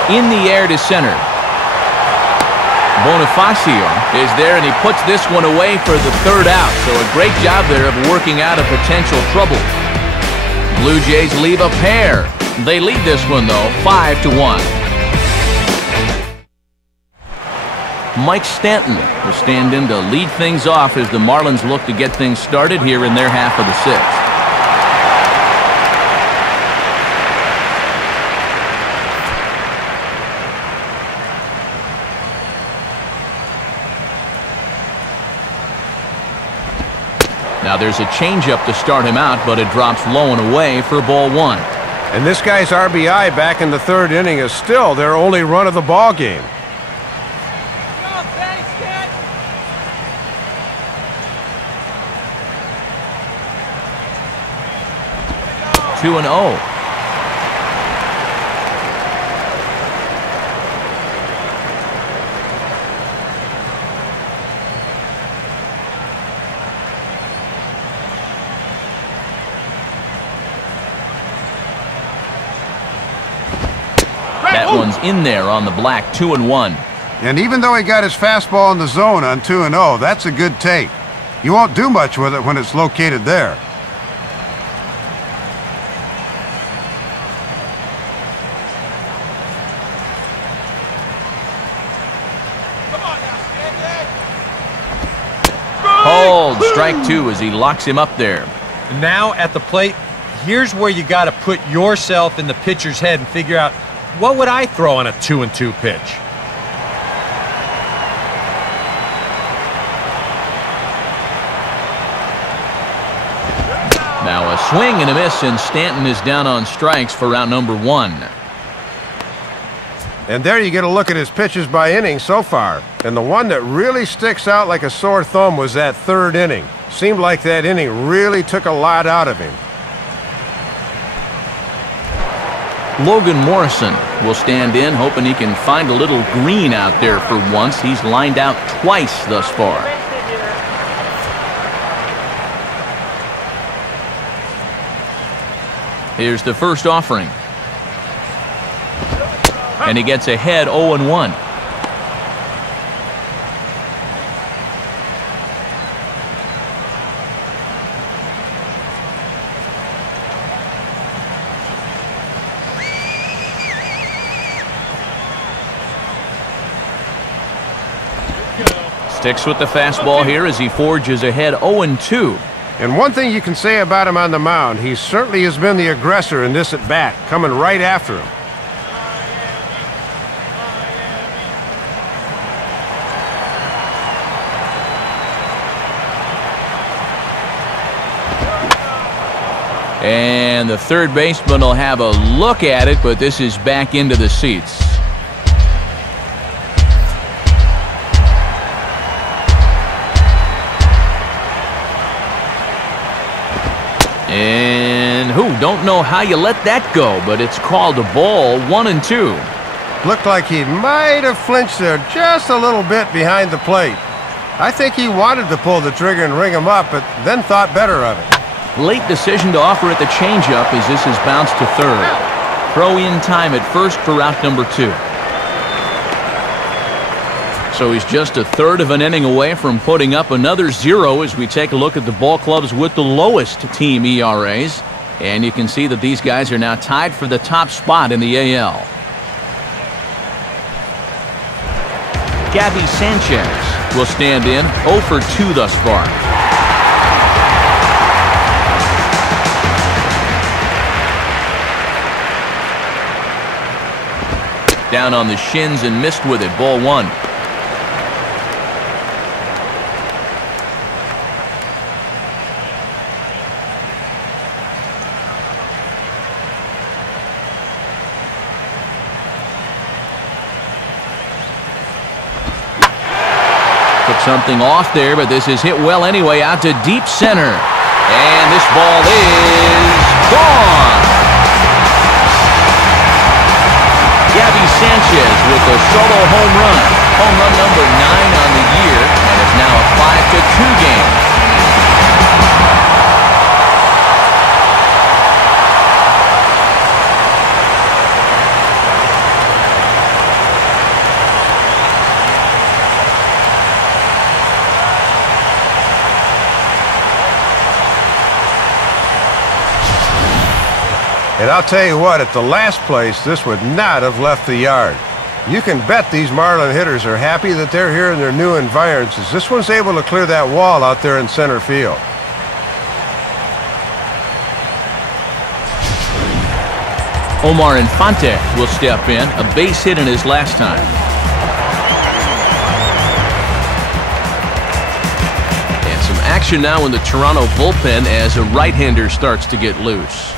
In the air to center. Bonifacio is there, and he puts this one away for the third out. So a great job there of working out a potential trouble. Blue Jays leave a pair. They lead this one, though, 5-1. Mike Stanton will stand in to lead things off as the Marlins look to get things started here in their half of the sixth. Now there's a changeup to start him out, but it drops low and away for ball one. And this guy's RBI back in the third inning is still their only run of the ball game. 2-0. That one's in there on the black, 2-1. And even though he got his fastball in the zone on 2-0, that's a good take. You won't do much with it when it's located there. Hold, strike two as he locks him up there. Now at the plate, here's where you got to put yourself in the pitcher's head and figure out, what would I throw on a 2-2 pitch? Now a swing and a miss, and Stanton is down on strikes for round number one. And there you get a look at his pitches by inning so far. And the one that really sticks out like a sore thumb was that third inning. Seemed like that inning really took a lot out of him. Logan Morrison will stand in, hoping he can find a little green out there for once. He's lined out twice thus far. Here's the first offering. And he gets ahead 0-1. Sticks with the fastball here as he forges ahead 0-2. And one thing you can say about him on the mound, he certainly has been the aggressor in this at-bat, coming right after him. And the third baseman will have a look at it, but this is back into the seats. And And don't know how you let that go, but it's called a ball, 1-2. Looked like he might have flinched there just a little bit behind the plate. I think he wanted to pull the trigger and ring him up, but then thought better of it. Late decision to offer at the changeup as this is bounced to third. Throw in time at first for out number 2. So he's just a third of an inning away from putting up another 0 as we take a look at the ball clubs with the lowest team ERAs. And you can see that these guys are now tied for the top spot in the AL. Gabby Sanchez will stand in 0 for 2 thus far. Down on the shins and missed with it, ball 1. Something off there, but this is hit well anyway, out to deep center. And this ball is gone. Gabby Sanchez with a solo home run. Home run number 9 on the year, and it's now a 5-2 game. And I'll tell you what, at the last place, this would not have left the yard. You can bet these Marlin hitters are happy that they're here in their new environs, as this one's able to clear that wall out there in center field. Omar Infante will step in, a base hit in his last time. And some action now in the Toronto bullpen as a right-hander starts to get loose.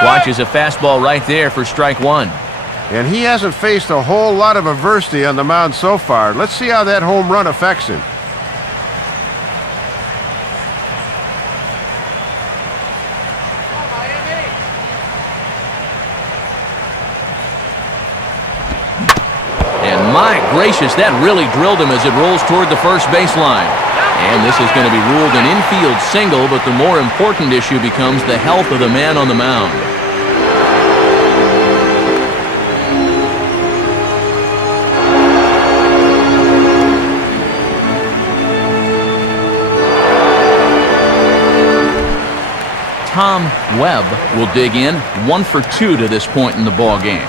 Watches a fastball right there for strike 1. And he hasn't faced a whole lot of adversity on the mound so far. Let's see how that home run affects him. And my gracious, that really drilled him as it rolls toward the first baseline. And this is going to be ruled an infield single, but the more important issue becomes the health of the man on the mound. Tom Webb will dig in, 1 for 2 to this point in the ball game.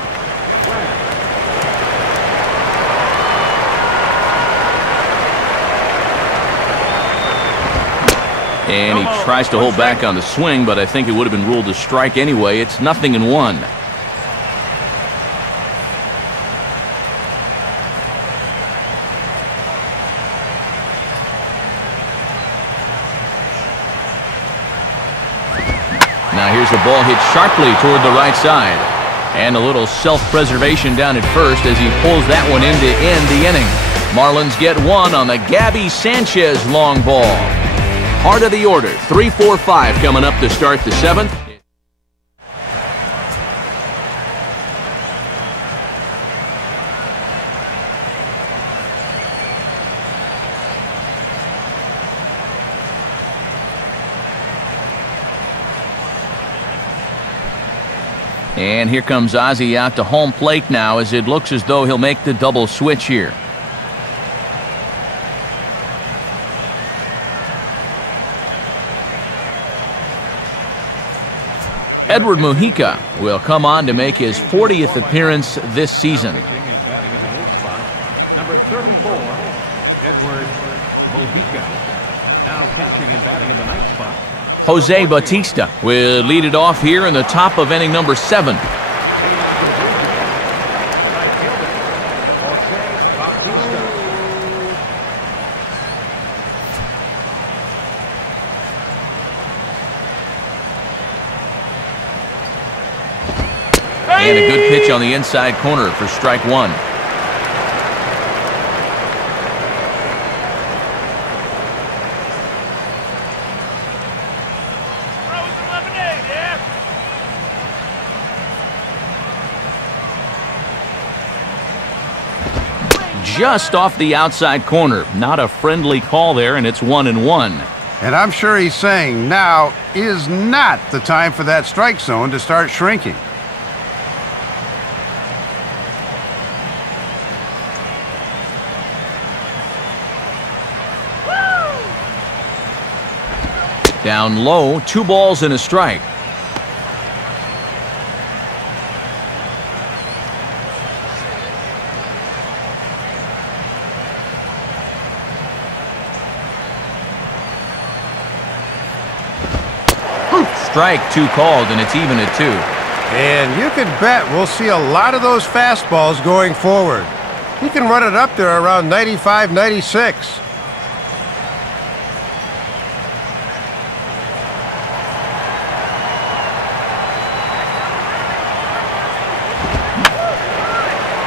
And he tries to hold back on the swing, but I think it would have been ruled a strike anyway. It's 0-1. Now here's the ball hit sharply toward the right side. And a little self-preservation down at first as he pulls that one in to end the inning. Marlins get 1 on the Gabby Sanchez long ball. Heart of the order, 3, 4, 5 coming up to start the 7th. And here comes Ozzie out to home plate now as it looks as though he'll make the double switch here. Edward Mujica will come on to make his 40th appearance this season. Number 34, Edward Mujica. Now catching and batting in the 9th spot. Jose Bautista will lead it off here in the top of inning number 7. And a good pitch on the inside corner for strike 1. just off the outside corner. Not a friendly call there, and it's 1-1. And I'm sure he's saying now is not the time for that strike zone to start shrinking. Down low, 2 balls and a strike. Strike 2 called, and it's even at 2. And you can bet we'll see a lot of those fastballs going forward. He can run it up there around 95, 96.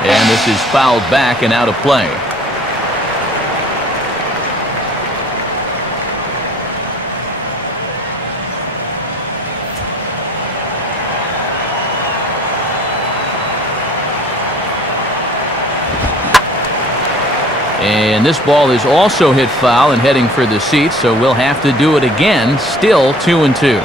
And this is fouled back and out of play. And this ball is also hit foul and heading for the seats, so we'll have to do it again. Still 2-2.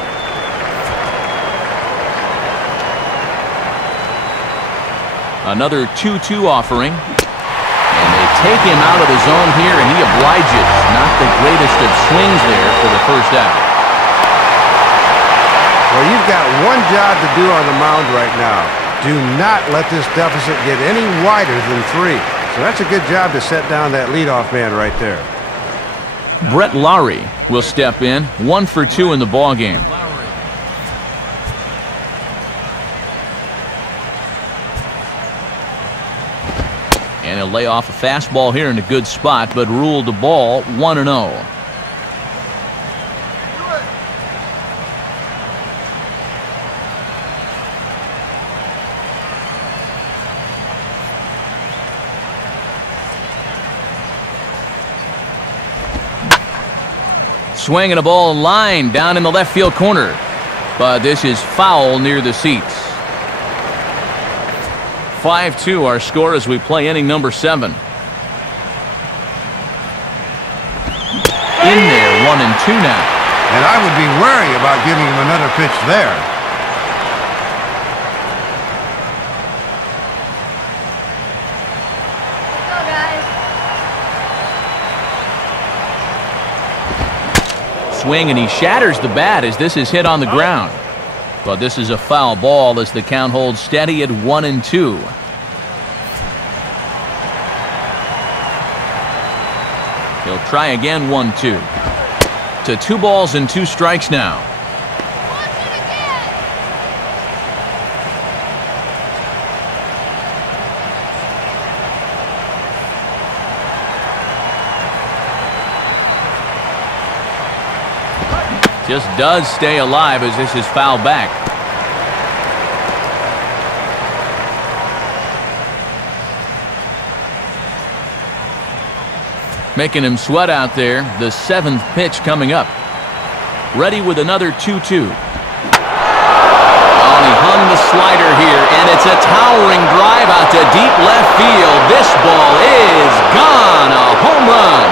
Another 2-2 offering. And they take him out of the zone here, and he obliges. Not the greatest of swings there for the first out. Well, you've got one job to do on the mound right now. Do not let this deficit get any wider than 3. So that's a good job to set down that leadoff man right there. Brett Lowry will step in. 1 for 2 in the ball game. And he'll lay off a fastball here in a good spot, but ruled the ball 1-0. Swinging a ball line down in the left field corner. But this is foul near the seats. 5-2 our score as we play inning number 7. In there, 1-2 now. And I would be wary about giving him another pitch there. Swing, and he shatters the bat as this is hit on the ground. But this is a foul ball as the count holds steady at 1-2. He'll try again, 1-2. To 2 balls and 2 strikes now. Just does stay alive as this is fouled back. Making him sweat out there. The 7th pitch coming up. Ready with another 2-2. Oh, and he hung the slider here, and it's a towering drive out to deep left field. This ball is gone. A home run.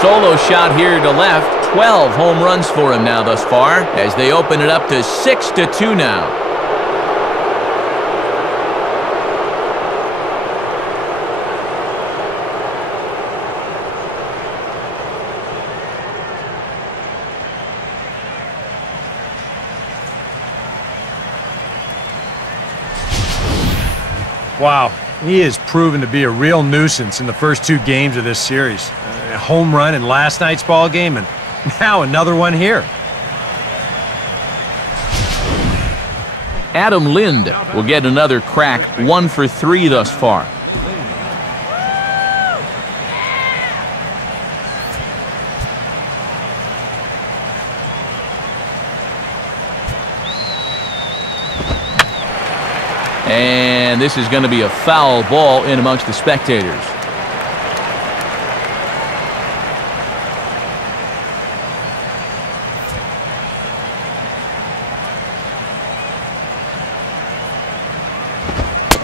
Solo shot here to left. 12 home runs for him now thus far as they open it up to 6-2 now. Wow, he has proven to be a real nuisance in the first 2 games of this series. A home run in last night's ball game, and now another one here. Adam Lind will get another crack. 1 for 3 thus far. And this is going to be a foul ball in amongst the spectators.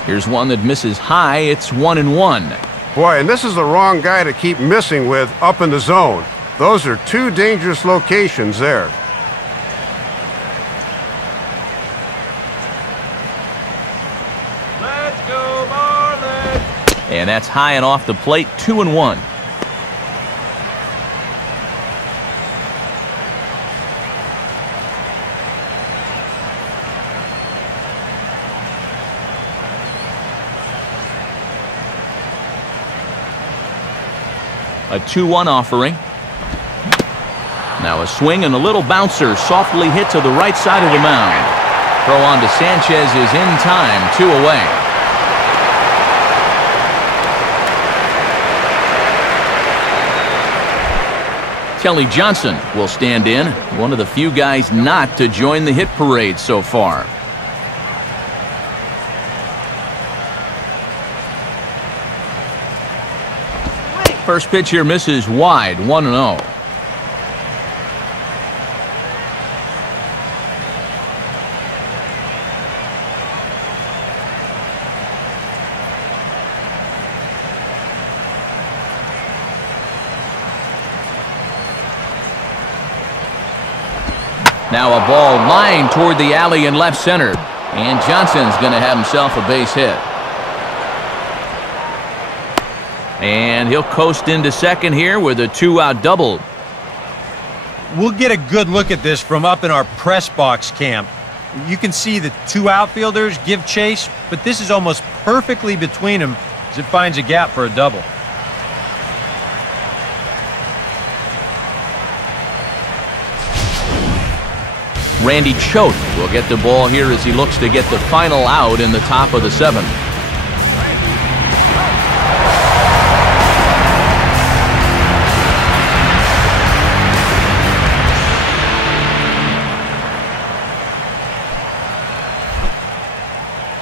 Here's one that misses high. It's 1-1. Boy, and this is the wrong guy to keep missing with up in the zone. Those are two dangerous locations there. Let's go, Marlins! And that's high and off the plate, 2-1. A 2-1 offering. Now a swing and a little bouncer softly hit to the right side of the mound. Throw on to Sanchez is in time, 2 away. Kelly Johnson will stand in, one of the few guys not to join the hit parade so far. First pitch here misses wide, 1-0. Now a ball lined toward the alley in left center. And Johnson's going to have himself a base hit. And he'll coast into second here with a 2-out double. We'll get a good look at this from up in our press box camp. You can see the 2 outfielders give chase, but this is almost perfectly between them as it finds a gap for a double. Randy Choate will get the ball here as he looks to get the final out in the top of the 7th.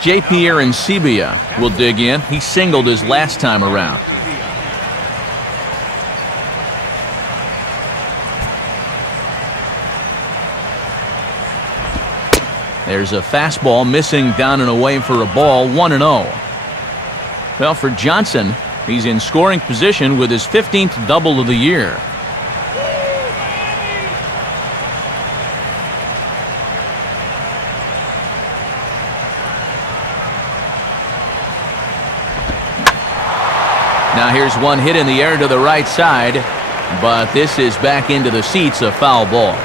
J.P. Arancibia will dig in. He singled his last time around. There's a fastball missing down and away for a ball, 1-0. Well, for Johnson, he's in scoring position with his 15th double of the year. Now here's one hit in the air to the right side, but this is back into the seats, a foul ball.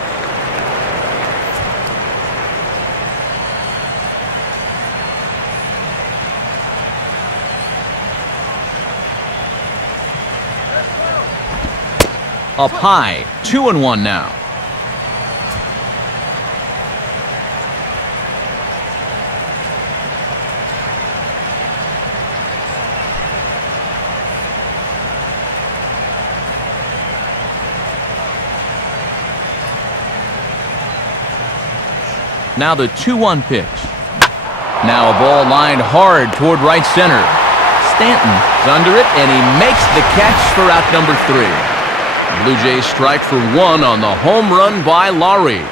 Up high, 2-1 now. Now the 2-1 pitch. Now a ball lined hard toward right center. Stanton's under it, and he makes the catch for out number 3. Blue Jays strike for 1 on the home run by Lowry.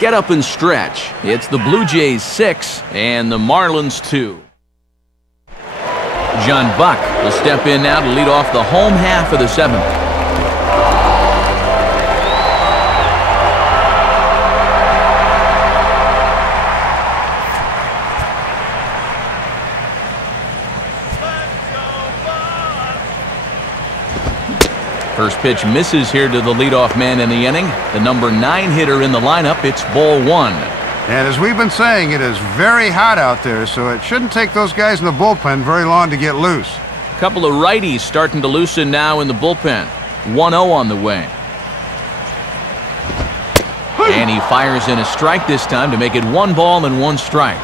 Get up and stretch. It's the Blue Jays 6 and the Marlins 2. John Buck will step in now to lead off the home half of the 7th. First pitch misses here to the leadoff man in the inning. The number 9 hitter in the lineup. It's ball 1. And as we've been saying, it is very hot out there, so it shouldn't take those guys in the bullpen very long to get loose. A couple of righties starting to loosen now in the bullpen. 1-0 on the way. And he fires in a strike this time to make it 1 ball and 1 strike.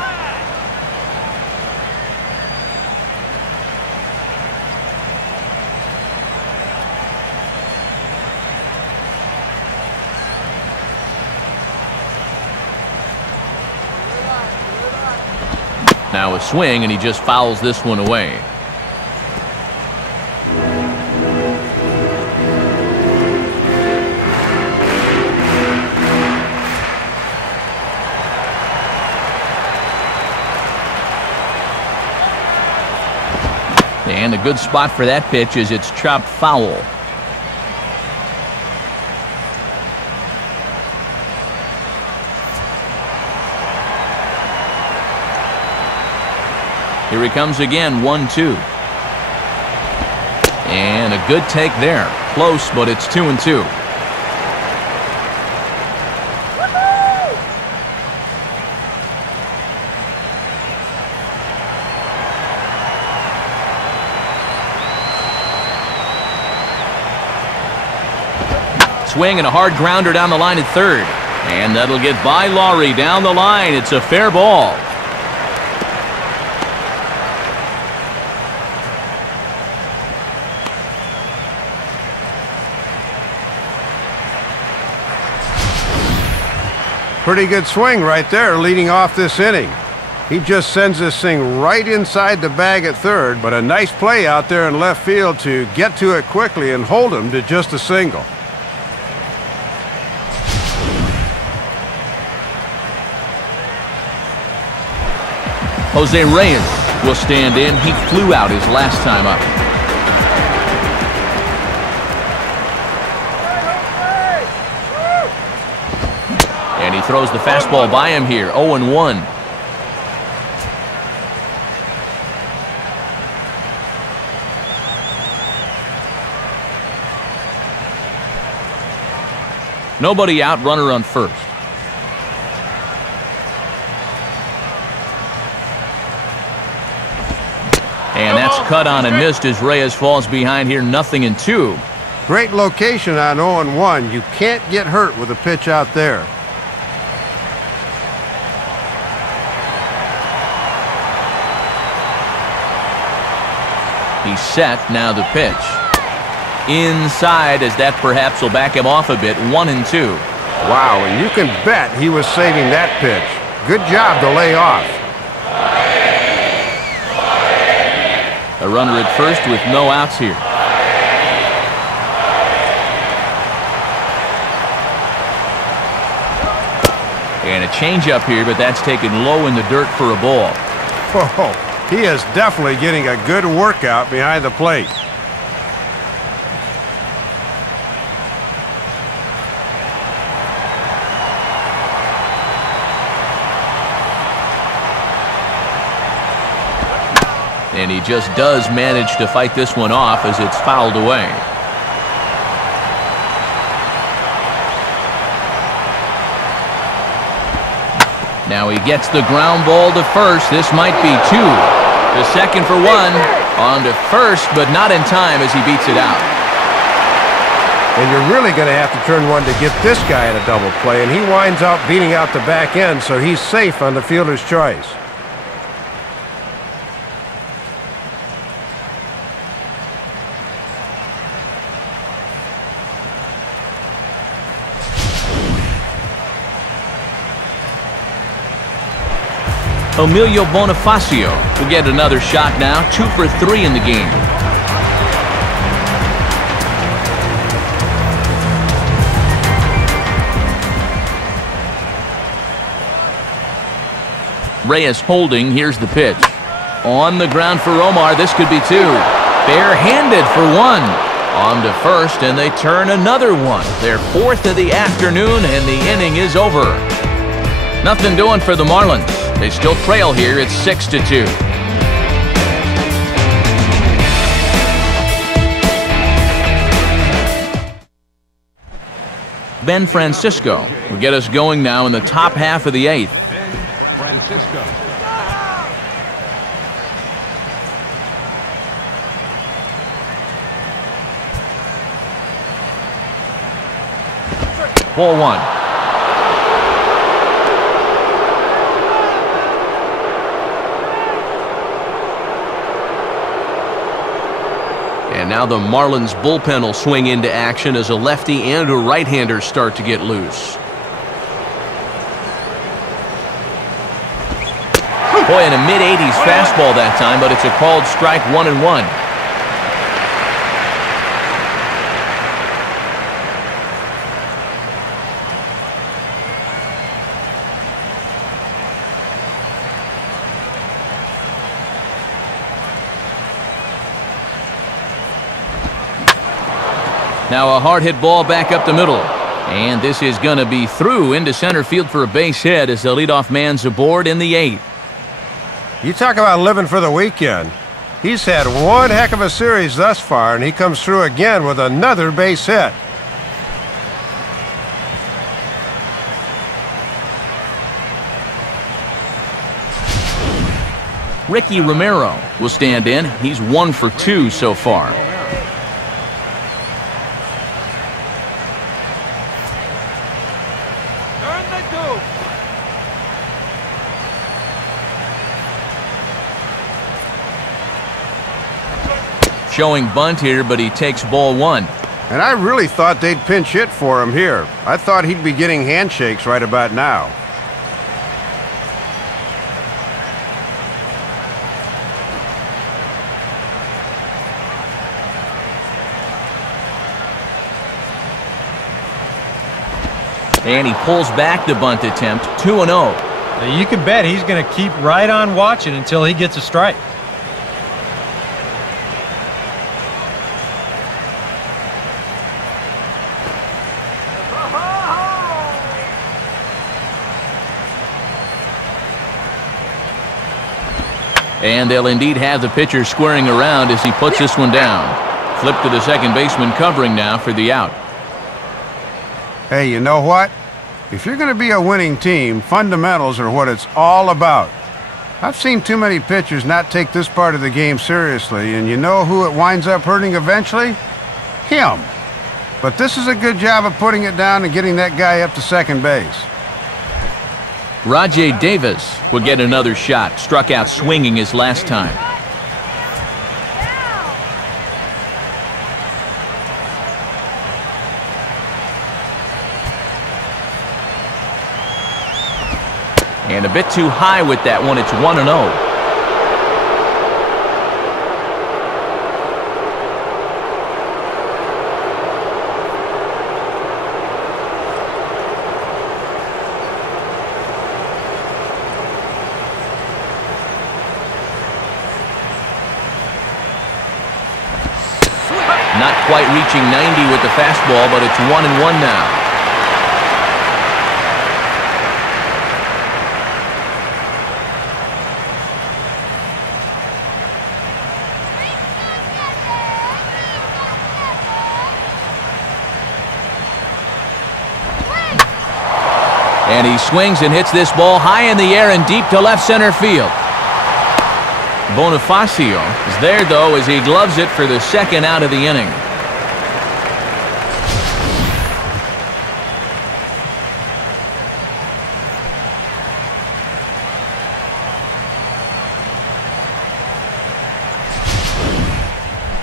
Now a swing, and he just fouls this one away. And a good spot for that pitch is it's chopped foul. Here he comes again, 1-2. And a good take there. Close, but it's 2-2. Swing and a hard grounder down the line at third. And that'll get by Laurie down the line. It's a fair ball. Pretty good swing right there leading off this inning. He just sends this thing right inside the bag at third, but a nice play out there in left field to get to it quickly and hold him to just a single. Jose Reyes will stand in. He flew out his last time up. And he throws the fastball by him here, 0-1. Nobody out, runner on first. And that's cut on and missed as Reyes falls behind here, 0-2. Great location on 0-1. You can't get hurt with a pitch out there. He's set, now the pitch. Inside, as that perhaps will back him off a bit, 1-2. Wow, and you can bet he was saving that pitch. Good job to lay off. A runner at first with no outs here. And a changeup here, but that's taken low in the dirt for a ball. Whoa, he is definitely getting a good workout behind the plate. And he just does manage to fight this one off as it's fouled away. Now he gets the ground ball to first. This might be two. The second for one. On to first, but not in time as he beats it out. And you're really going to have to turn one to get this guy in a double play, and he winds up beating out the back end, so he's safe on the fielder's choice. Emilio Bonifacio will get another shot now, 2 for 3 in the game. Reyes holding, here's the pitch. On the ground for Omar, this could be two. Bare-handed for one. On to first, and they turn another one. Their fourth of the afternoon, and the inning is over. Nothing doing for the Marlins. They still trail here. It's 6-2. Ben Francisco will get us going now in the top half of the eighth. Ben Francisco. Ball one. And now the Marlins bullpen will swing into action as a lefty and a right-hander start to get loose. Boy, in a mid-80s fastball that time, but it's a called strike, 1-1. Now a hard hit ball back up the middle. And this is going to be through into center field for a base hit as the leadoff man's aboard in the 8th. You talk about living for the weekend. He's had one heck of a series thus far, and he comes through again with another base hit. Ricky Romero will stand in. He's 1 for 2 so far. Turn the tube. Showing bunt here, but he takes ball 1. And I really thought they'd pinch hit for him here. I thought he'd be getting handshakes right about now. And he pulls back the bunt attempt, 2-0. Now you can bet he's going to keep right on watching until he gets a strike. And they'll indeed have the pitcher squaring around as he puts this one down. Flip to the second baseman covering now for the out. Hey, you know what? If you're going to be a winning team, fundamentals are what it's all about. I've seen too many pitchers not take this part of the game seriously, and you know who it winds up hurting eventually? Him. But this is a good job of putting it down and getting that guy up to second base. Rajay Davis will get another shot. Struck out swinging his last time. And a bit too high with that one. It's 1-0. Not quite reaching 90 with the fastball, but it's 1-1 now. And he swings and hits this ball high in the air and deep to left center field. Bonifacio is there, though, as he gloves it for the second out of the inning.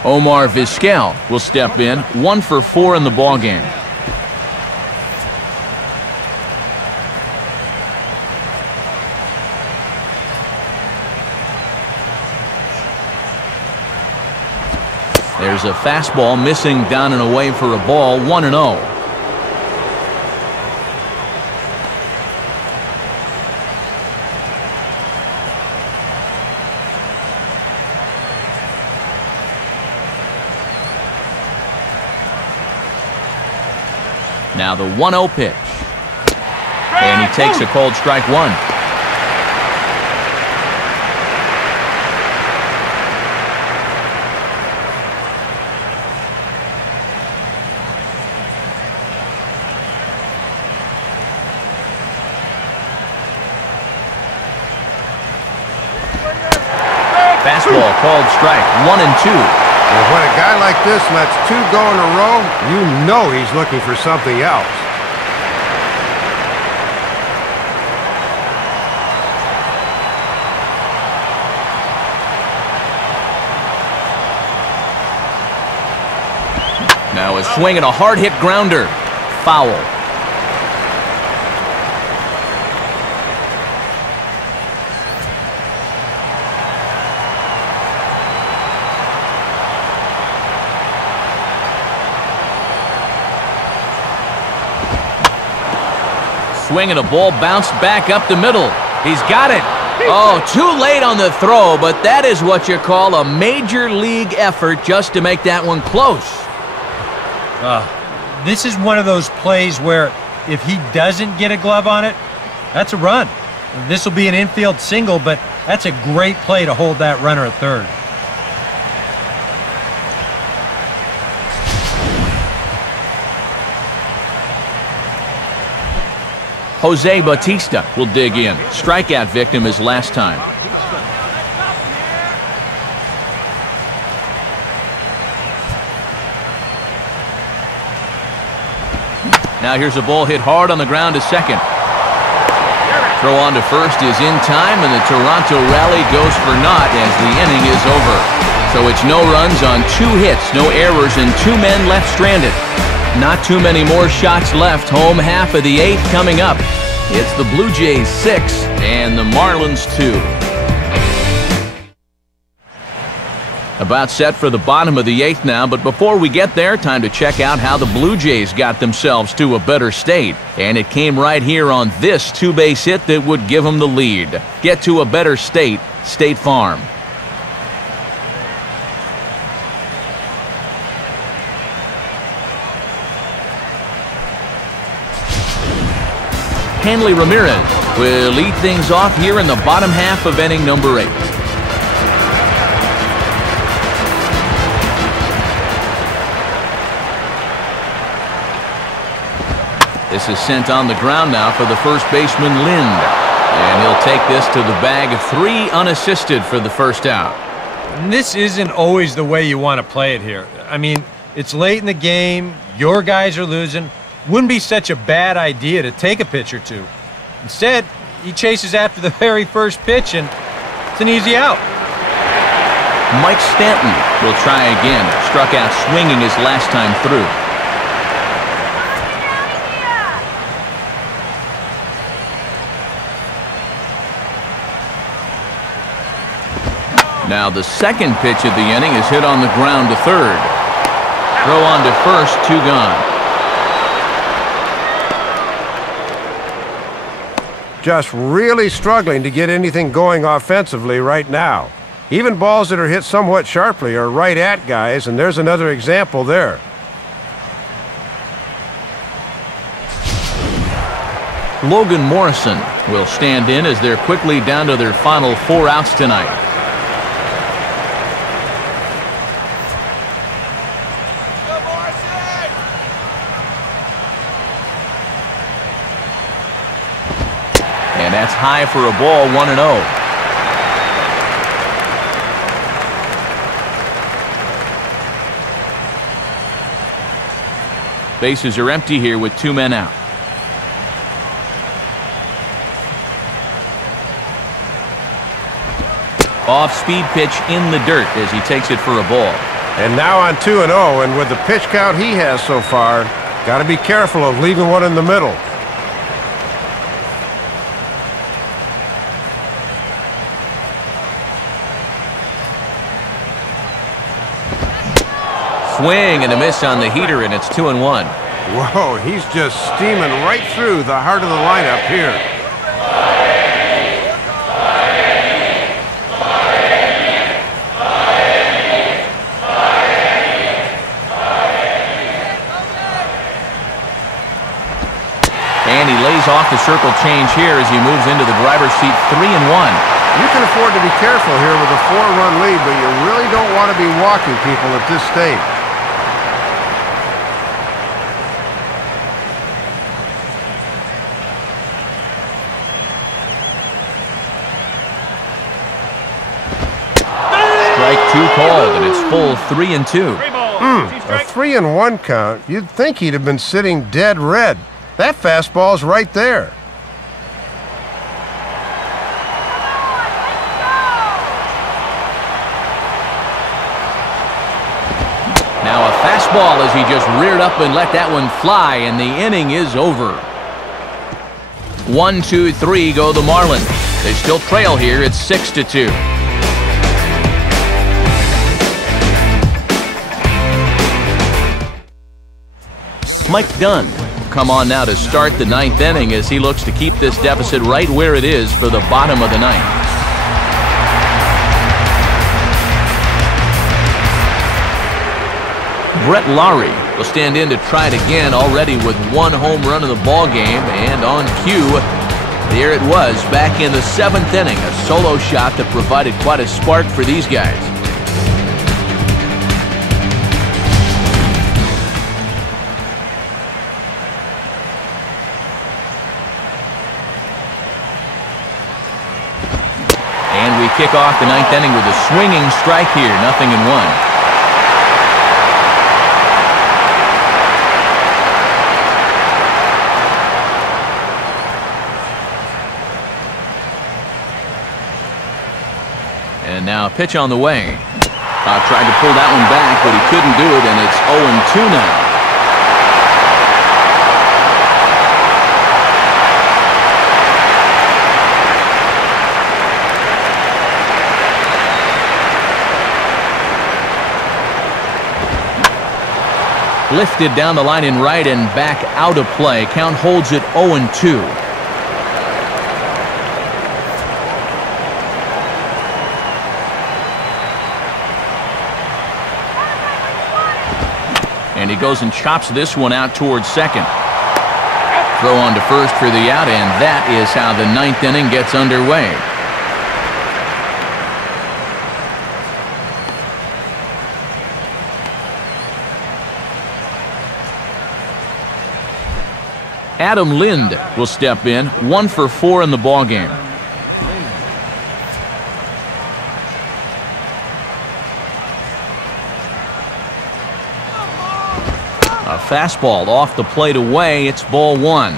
Omar Vizquel will step in, 1 for 4 in the ballgame. There's a fastball missing down and away for a ball, 1-0. Now the 1-0 pitch. And he takes a called strike 1. Fastball called strike, 1-2. And when a guy like this lets 2 go in a row, you know he's looking for something else. Now a swing and a hard hit grounder. Foul. Swing and a ball bounced back up the middle. He's got it. Oh, too late on the throw, but that is what you call a major league effort just to make that one close. This is one of those plays where if he doesn't get a glove on it, that's a run. This will be an infield single, but that's a great play to hold that runner at third. Jose Bautista will dig in. Strikeout victim his last time. Now here's a ball hit hard on the ground to second. Throw on to first is in time, and the Toronto rally goes for naught as the inning is over. So it's no runs on 2 hits, no errors, and 2 men left stranded. Not too many more shots left. Home half of the 8th coming up. It's the Blue Jays 6 and the Marlins 2. About set for the bottom of the 8th now, but before we get there, time to check out how the Blue Jays got themselves to a better state. And it came right here on this 2-base hit that would give them the lead. Get to a better state, State Farm. Hanley Ramirez will lead things off here in the bottom half of inning number 8. This is sent on the ground now for the first baseman, Lind. And he'll take this to the bag of 3 unassisted for the first out. And this isn't always the way you want to play it here. I mean, it's late in the game, your guys are losing. Wouldn't be such a bad idea to take a pitch or 2. Instead, he chases after the very first pitch, and it's an easy out. Mike Stanton will try again. Struck out swinging his last time through. Now the second pitch of the inning is hit on the ground to third. Throw on to first, 2 gone. Just really struggling to get anything going offensively right now. Even balls that are hit somewhat sharply are right at guys, and there's another example there. Logan Morrison will stand in as they're quickly down to their final 4 outs tonight. And that's high for a ball, 1-0. Bases are empty here with 2 men out. Off-speed pitch in the dirt as he takes it for a ball. And now on 2-0, and with the pitch count he has so far, got to be careful of leaving one in the middle. Swing and a miss on the heater, and it's 2-1. Whoa, he's just steaming right through the heart of the lineup here. And he lays off the circle change here as he moves into the driver's seat, 3-1. You can afford to be careful here with a 4-run lead, but you really don't want to be walking people at this stage. Strike 2 called, and it's full 3-2. A 3-1 count. You'd think he'd have been sitting dead red. That fastball's right there. Now a fastball as he just reared up and let that one fly, and the inning is over. 1, 2, 3 go the Marlins. They still trail here. It's 6-2. Mike Dunn will come on now to start the 9th inning as he looks to keep this deficit right where it is for the bottom of the 9th. Brett Lowry will stand in to try it again, already with one home run in the ball game. And on cue, there it was, back in the 7th inning. A solo shot that provided quite a spark for these guys. And we kick off the 9th inning with a swinging strike here, 0-1. And now a pitch on the way. Tried to pull that one back, but he couldn't do it, and it's 0-2 now. Lifted down the line in right and back out of play. Count holds it 0-2. And he goes and chops this one out towards second. Throw on to first for the out, and that is how the 9th inning gets underway. Adam Lind will step in, 1 for 4 in the ballgame. A fastball off the plate away. It's ball 1.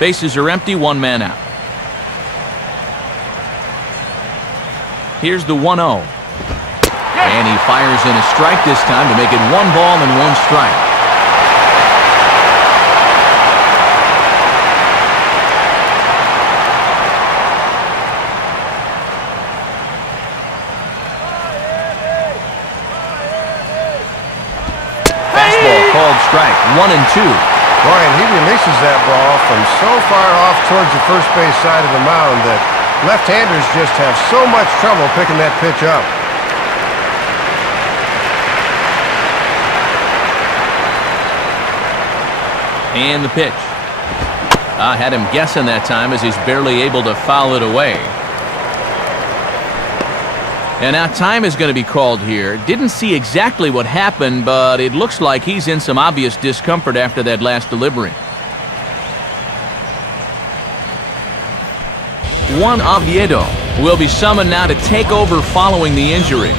Bases are empty, 1 man out. Here's the 1-0. And he fires in a strike this time to make it 1 ball and 1 strike. Called strike, 1-2. Boy, and he releases that ball from so far off towards the first base side of the mound that left-handers just have so much trouble picking that pitch up. And the pitch. I had him guessing that time, as he's barely able to foul it away. And now time is going to be called here. Didn't see exactly what happened, but it looks like he's in some obvious discomfort after that last delivery. Juan Oviedo will be summoned now to take over following the injury.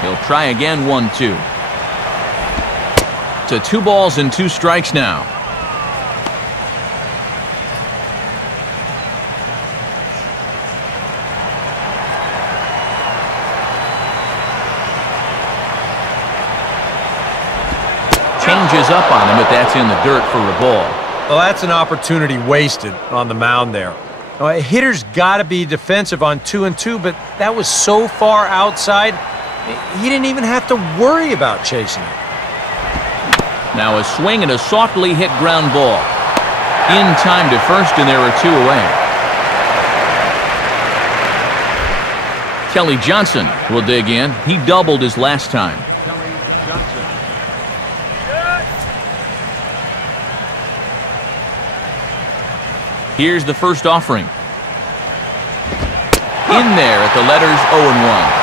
He'll try again, 1-2. To 2 balls and 2 strikes now. Changes up on him, but that's in the dirt for a ball. Well, that's an opportunity wasted on the mound there. A hitter's got to be defensive on 2-2, but that was so far outside, he didn't even have to worry about chasing it. Now a swing and a softly hit ground ball. In time to first, and there are 2 away. Kelly Johnson will dig in. He doubled his last time. Kelly Johnson. Here's the first offering. In there at the letters 0-1.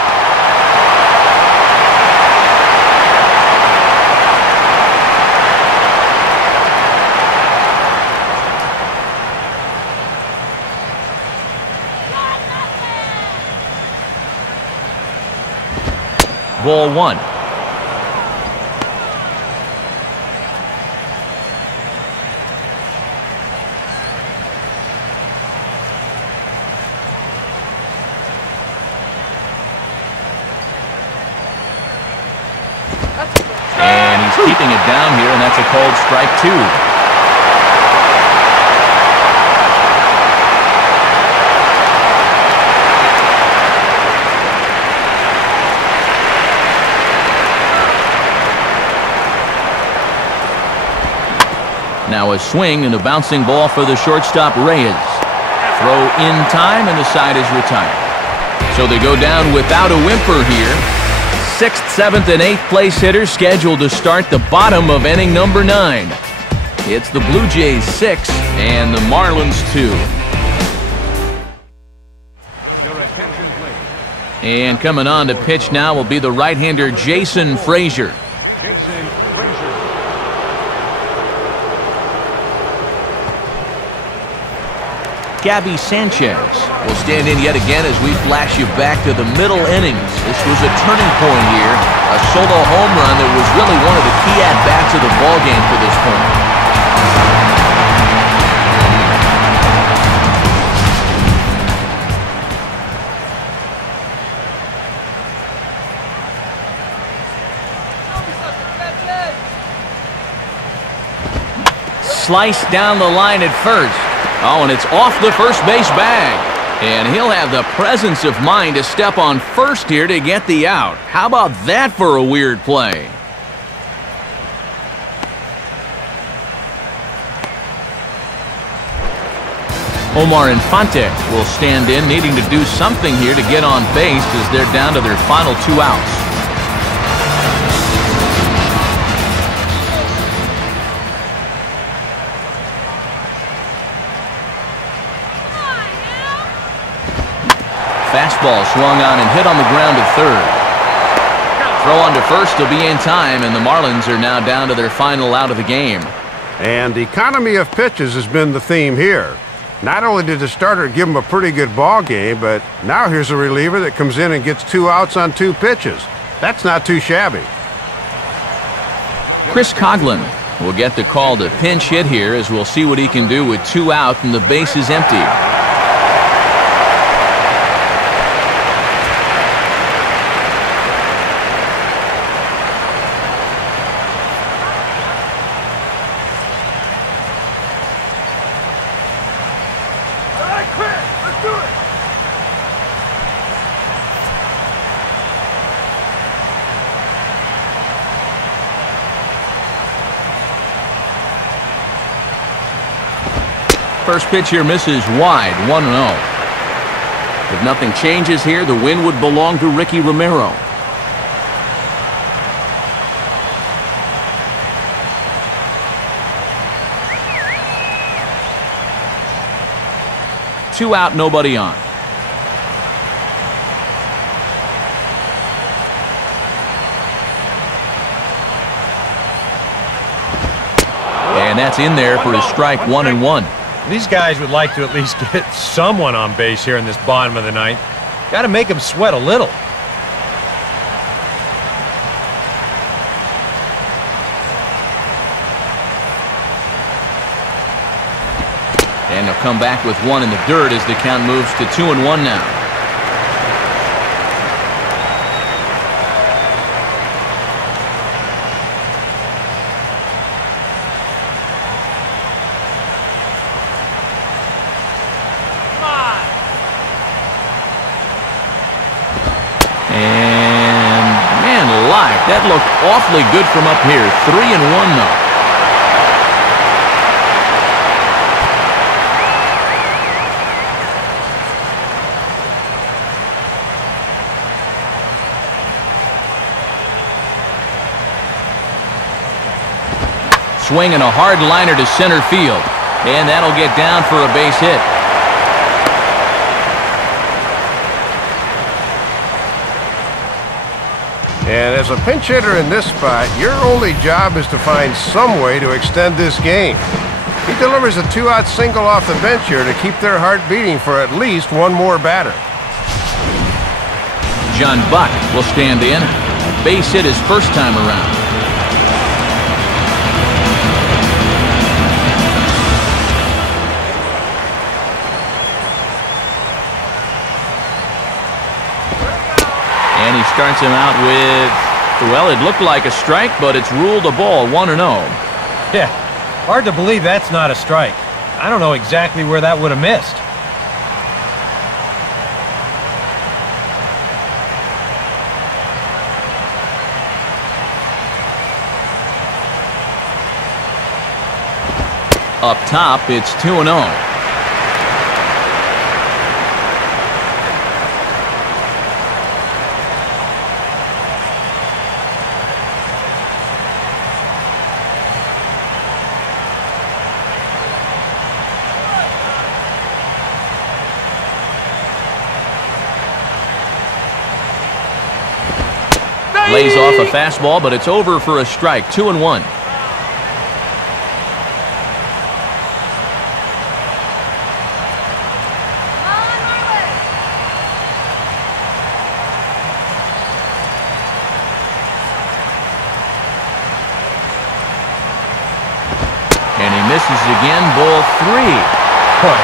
Ball 1. And he's keeping it down here, and that's a called strike 2. Now a swing and a bouncing ball for the shortstop Reyes. Throw in time and the side is retired. So they go down without a whimper here. 6th, 7th, and 8th place hitters scheduled to start the bottom of inning number 9. It's the Blue Jays 6 and the Marlins 2. Your attention, please. And coming on to pitch now will be the right-hander Jason Frazier. Jason Frazier. Gabby Sanchez will stand in yet again as we flash you back to the middle innings. This was a turning point here, a solo home run that was really one of the key at-bats of the ballgame for this point. Sliced down the line at first. Oh, and it's off the first base bag. And he'll have the presence of mind to step on first here to get the out. How about that for a weird play? Omar Infante will stand in, needing to do something here to get on base as they're down to their final 2 outs. Fastball swung on and hit on the ground at third. Throw on to first will be in time, and the Marlins are now down to their final out of the game. And the economy of pitches has been the theme here. Not only did the starter give him a pretty good ball game, but now here's a reliever that comes in and gets 2 outs on 2 pitches. That's not too shabby. Chris Coughlin will get the call to pinch hit here, as we'll see what he can do with 2 out and the base is empty. First pitch here misses wide, 1-0. If nothing changes here, the win would belong to Ricky Romero. Two out, nobody on. And that's in there for his strike, 1-1. These guys would like to at least get someone on base here in this bottom of the ninth. Got to make them sweat a little. And they'll come back with one in the dirt as the count moves to 2-1 now. That looked awfully good from up here. 3-1 though. Swing and a hard liner to center field. And that'll get down for a base hit. And as a pinch hitter in this spot, your only job is to find some way to extend this game. He delivers a 2-out single off the bench here to keep their heart beating for at least one more batter. John Buck will stand in. A base hit his first time around. And he starts him out with, well, it looked like a strike, but it's ruled a ball, 1-0. Yeah, hard to believe that's not a strike. I don't know exactly where that would have missed. Up top, it's 2-0. Lays off a fastball, but it's over for a strike. 2-1. And he misses again. Ball 3. Boy,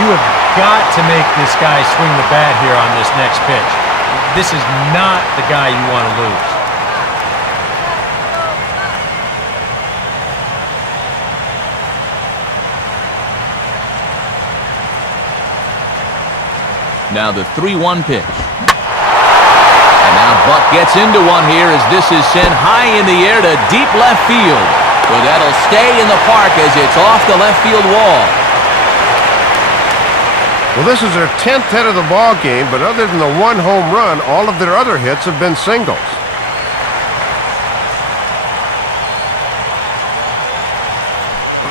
you have got to make this guy swing the bat here on this next pitch. This is not the guy you want to lose. Now the 3-1 pitch. And now Buck gets into one here as this is sent high in the air to deep left field. But that'll stay in the park as it's off the left field wall. Well, this is their 10th hit of the ball game, but other than the one home run, all of their other hits have been singles.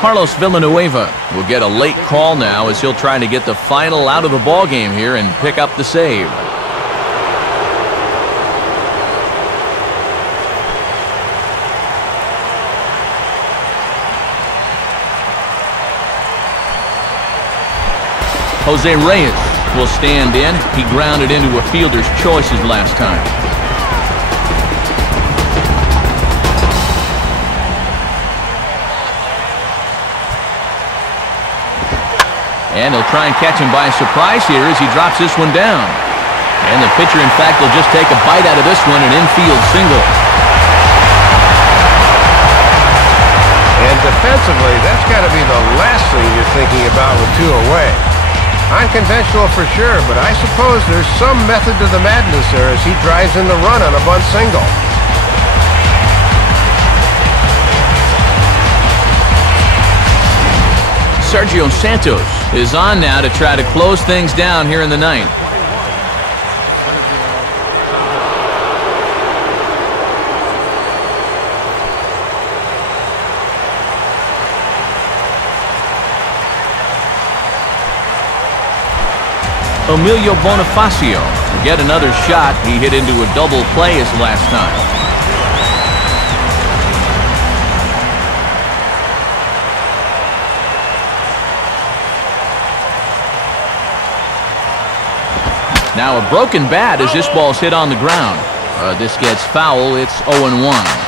Carlos Villanueva will get a late call now as he'll try to get the final out of the ball game here and pick up the save. Jose Reyes will stand in. He grounded into a fielder's choices last time. And he'll try and catch him by surprise here as he drops this one down. And the pitcher, in fact, will just take a bite out of this one, an infield single. And defensively, that's got to be the last thing you're thinking about with two away. Unconventional for sure, but I suppose there's some method to the madness there as he drives in the run on a bunt single. Sergio Santos is on now to try to close things down here in the ninth. Emilio Bonifacio will get another shot. He hit into a double play his last time. Now a broken bat as this ball's hit on the ground. This gets foul. It's 0-1.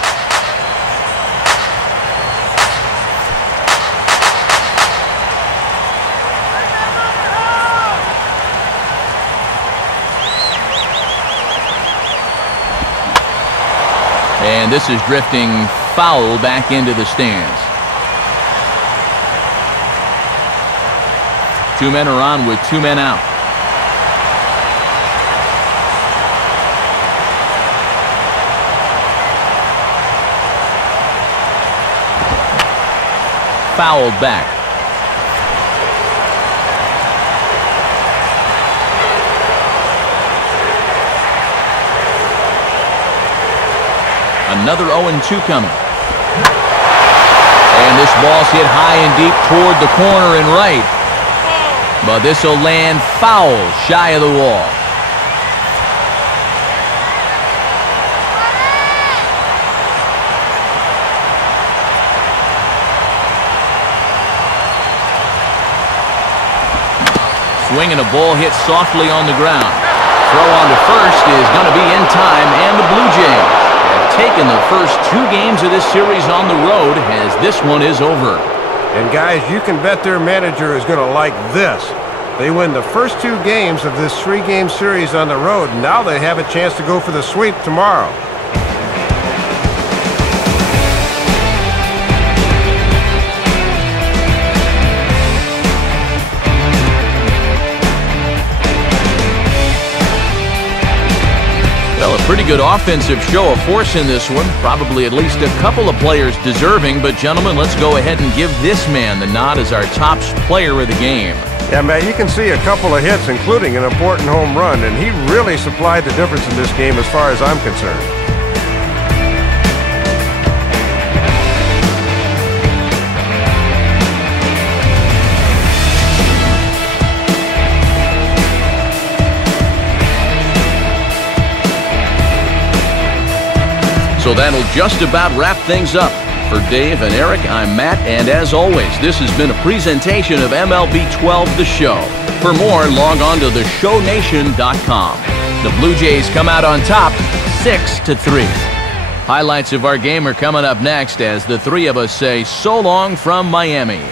And this is drifting foul back into the stands. Two men are on with two men out. Fouled back. Another 0-2 coming. And this ball's hit high and deep toward the corner and right. But this will land foul shy of the wall. Swing and a ball hit softly on the ground. Throw on to first is going to be in time, and the Blue Jays have taken the first two games of this series on the road as this one is over. And guys, you can bet their manager is going to like this. They win the first two games of this three-game series on the road. Now they have a chance to go for the sweep tomorrow. Well, a pretty pretty good offensive show of force in this one. Probably at least a couple of players deserving. But, gentlemen, let's go ahead and give this man the nod as our top player of the game. Yeah, Matt, you can see a couple of hits, including an important home run, and he really supplied the difference in this game as far as I'm concerned. So that'll just about wrap things up. For Dave and Eric, I'm Matt, and as always, this has been a presentation of MLB 12 The Show. For more, log on to theshownation.com. The Blue Jays come out on top, 6-3. Highlights of our game are coming up next as the three of us say so long from Miami.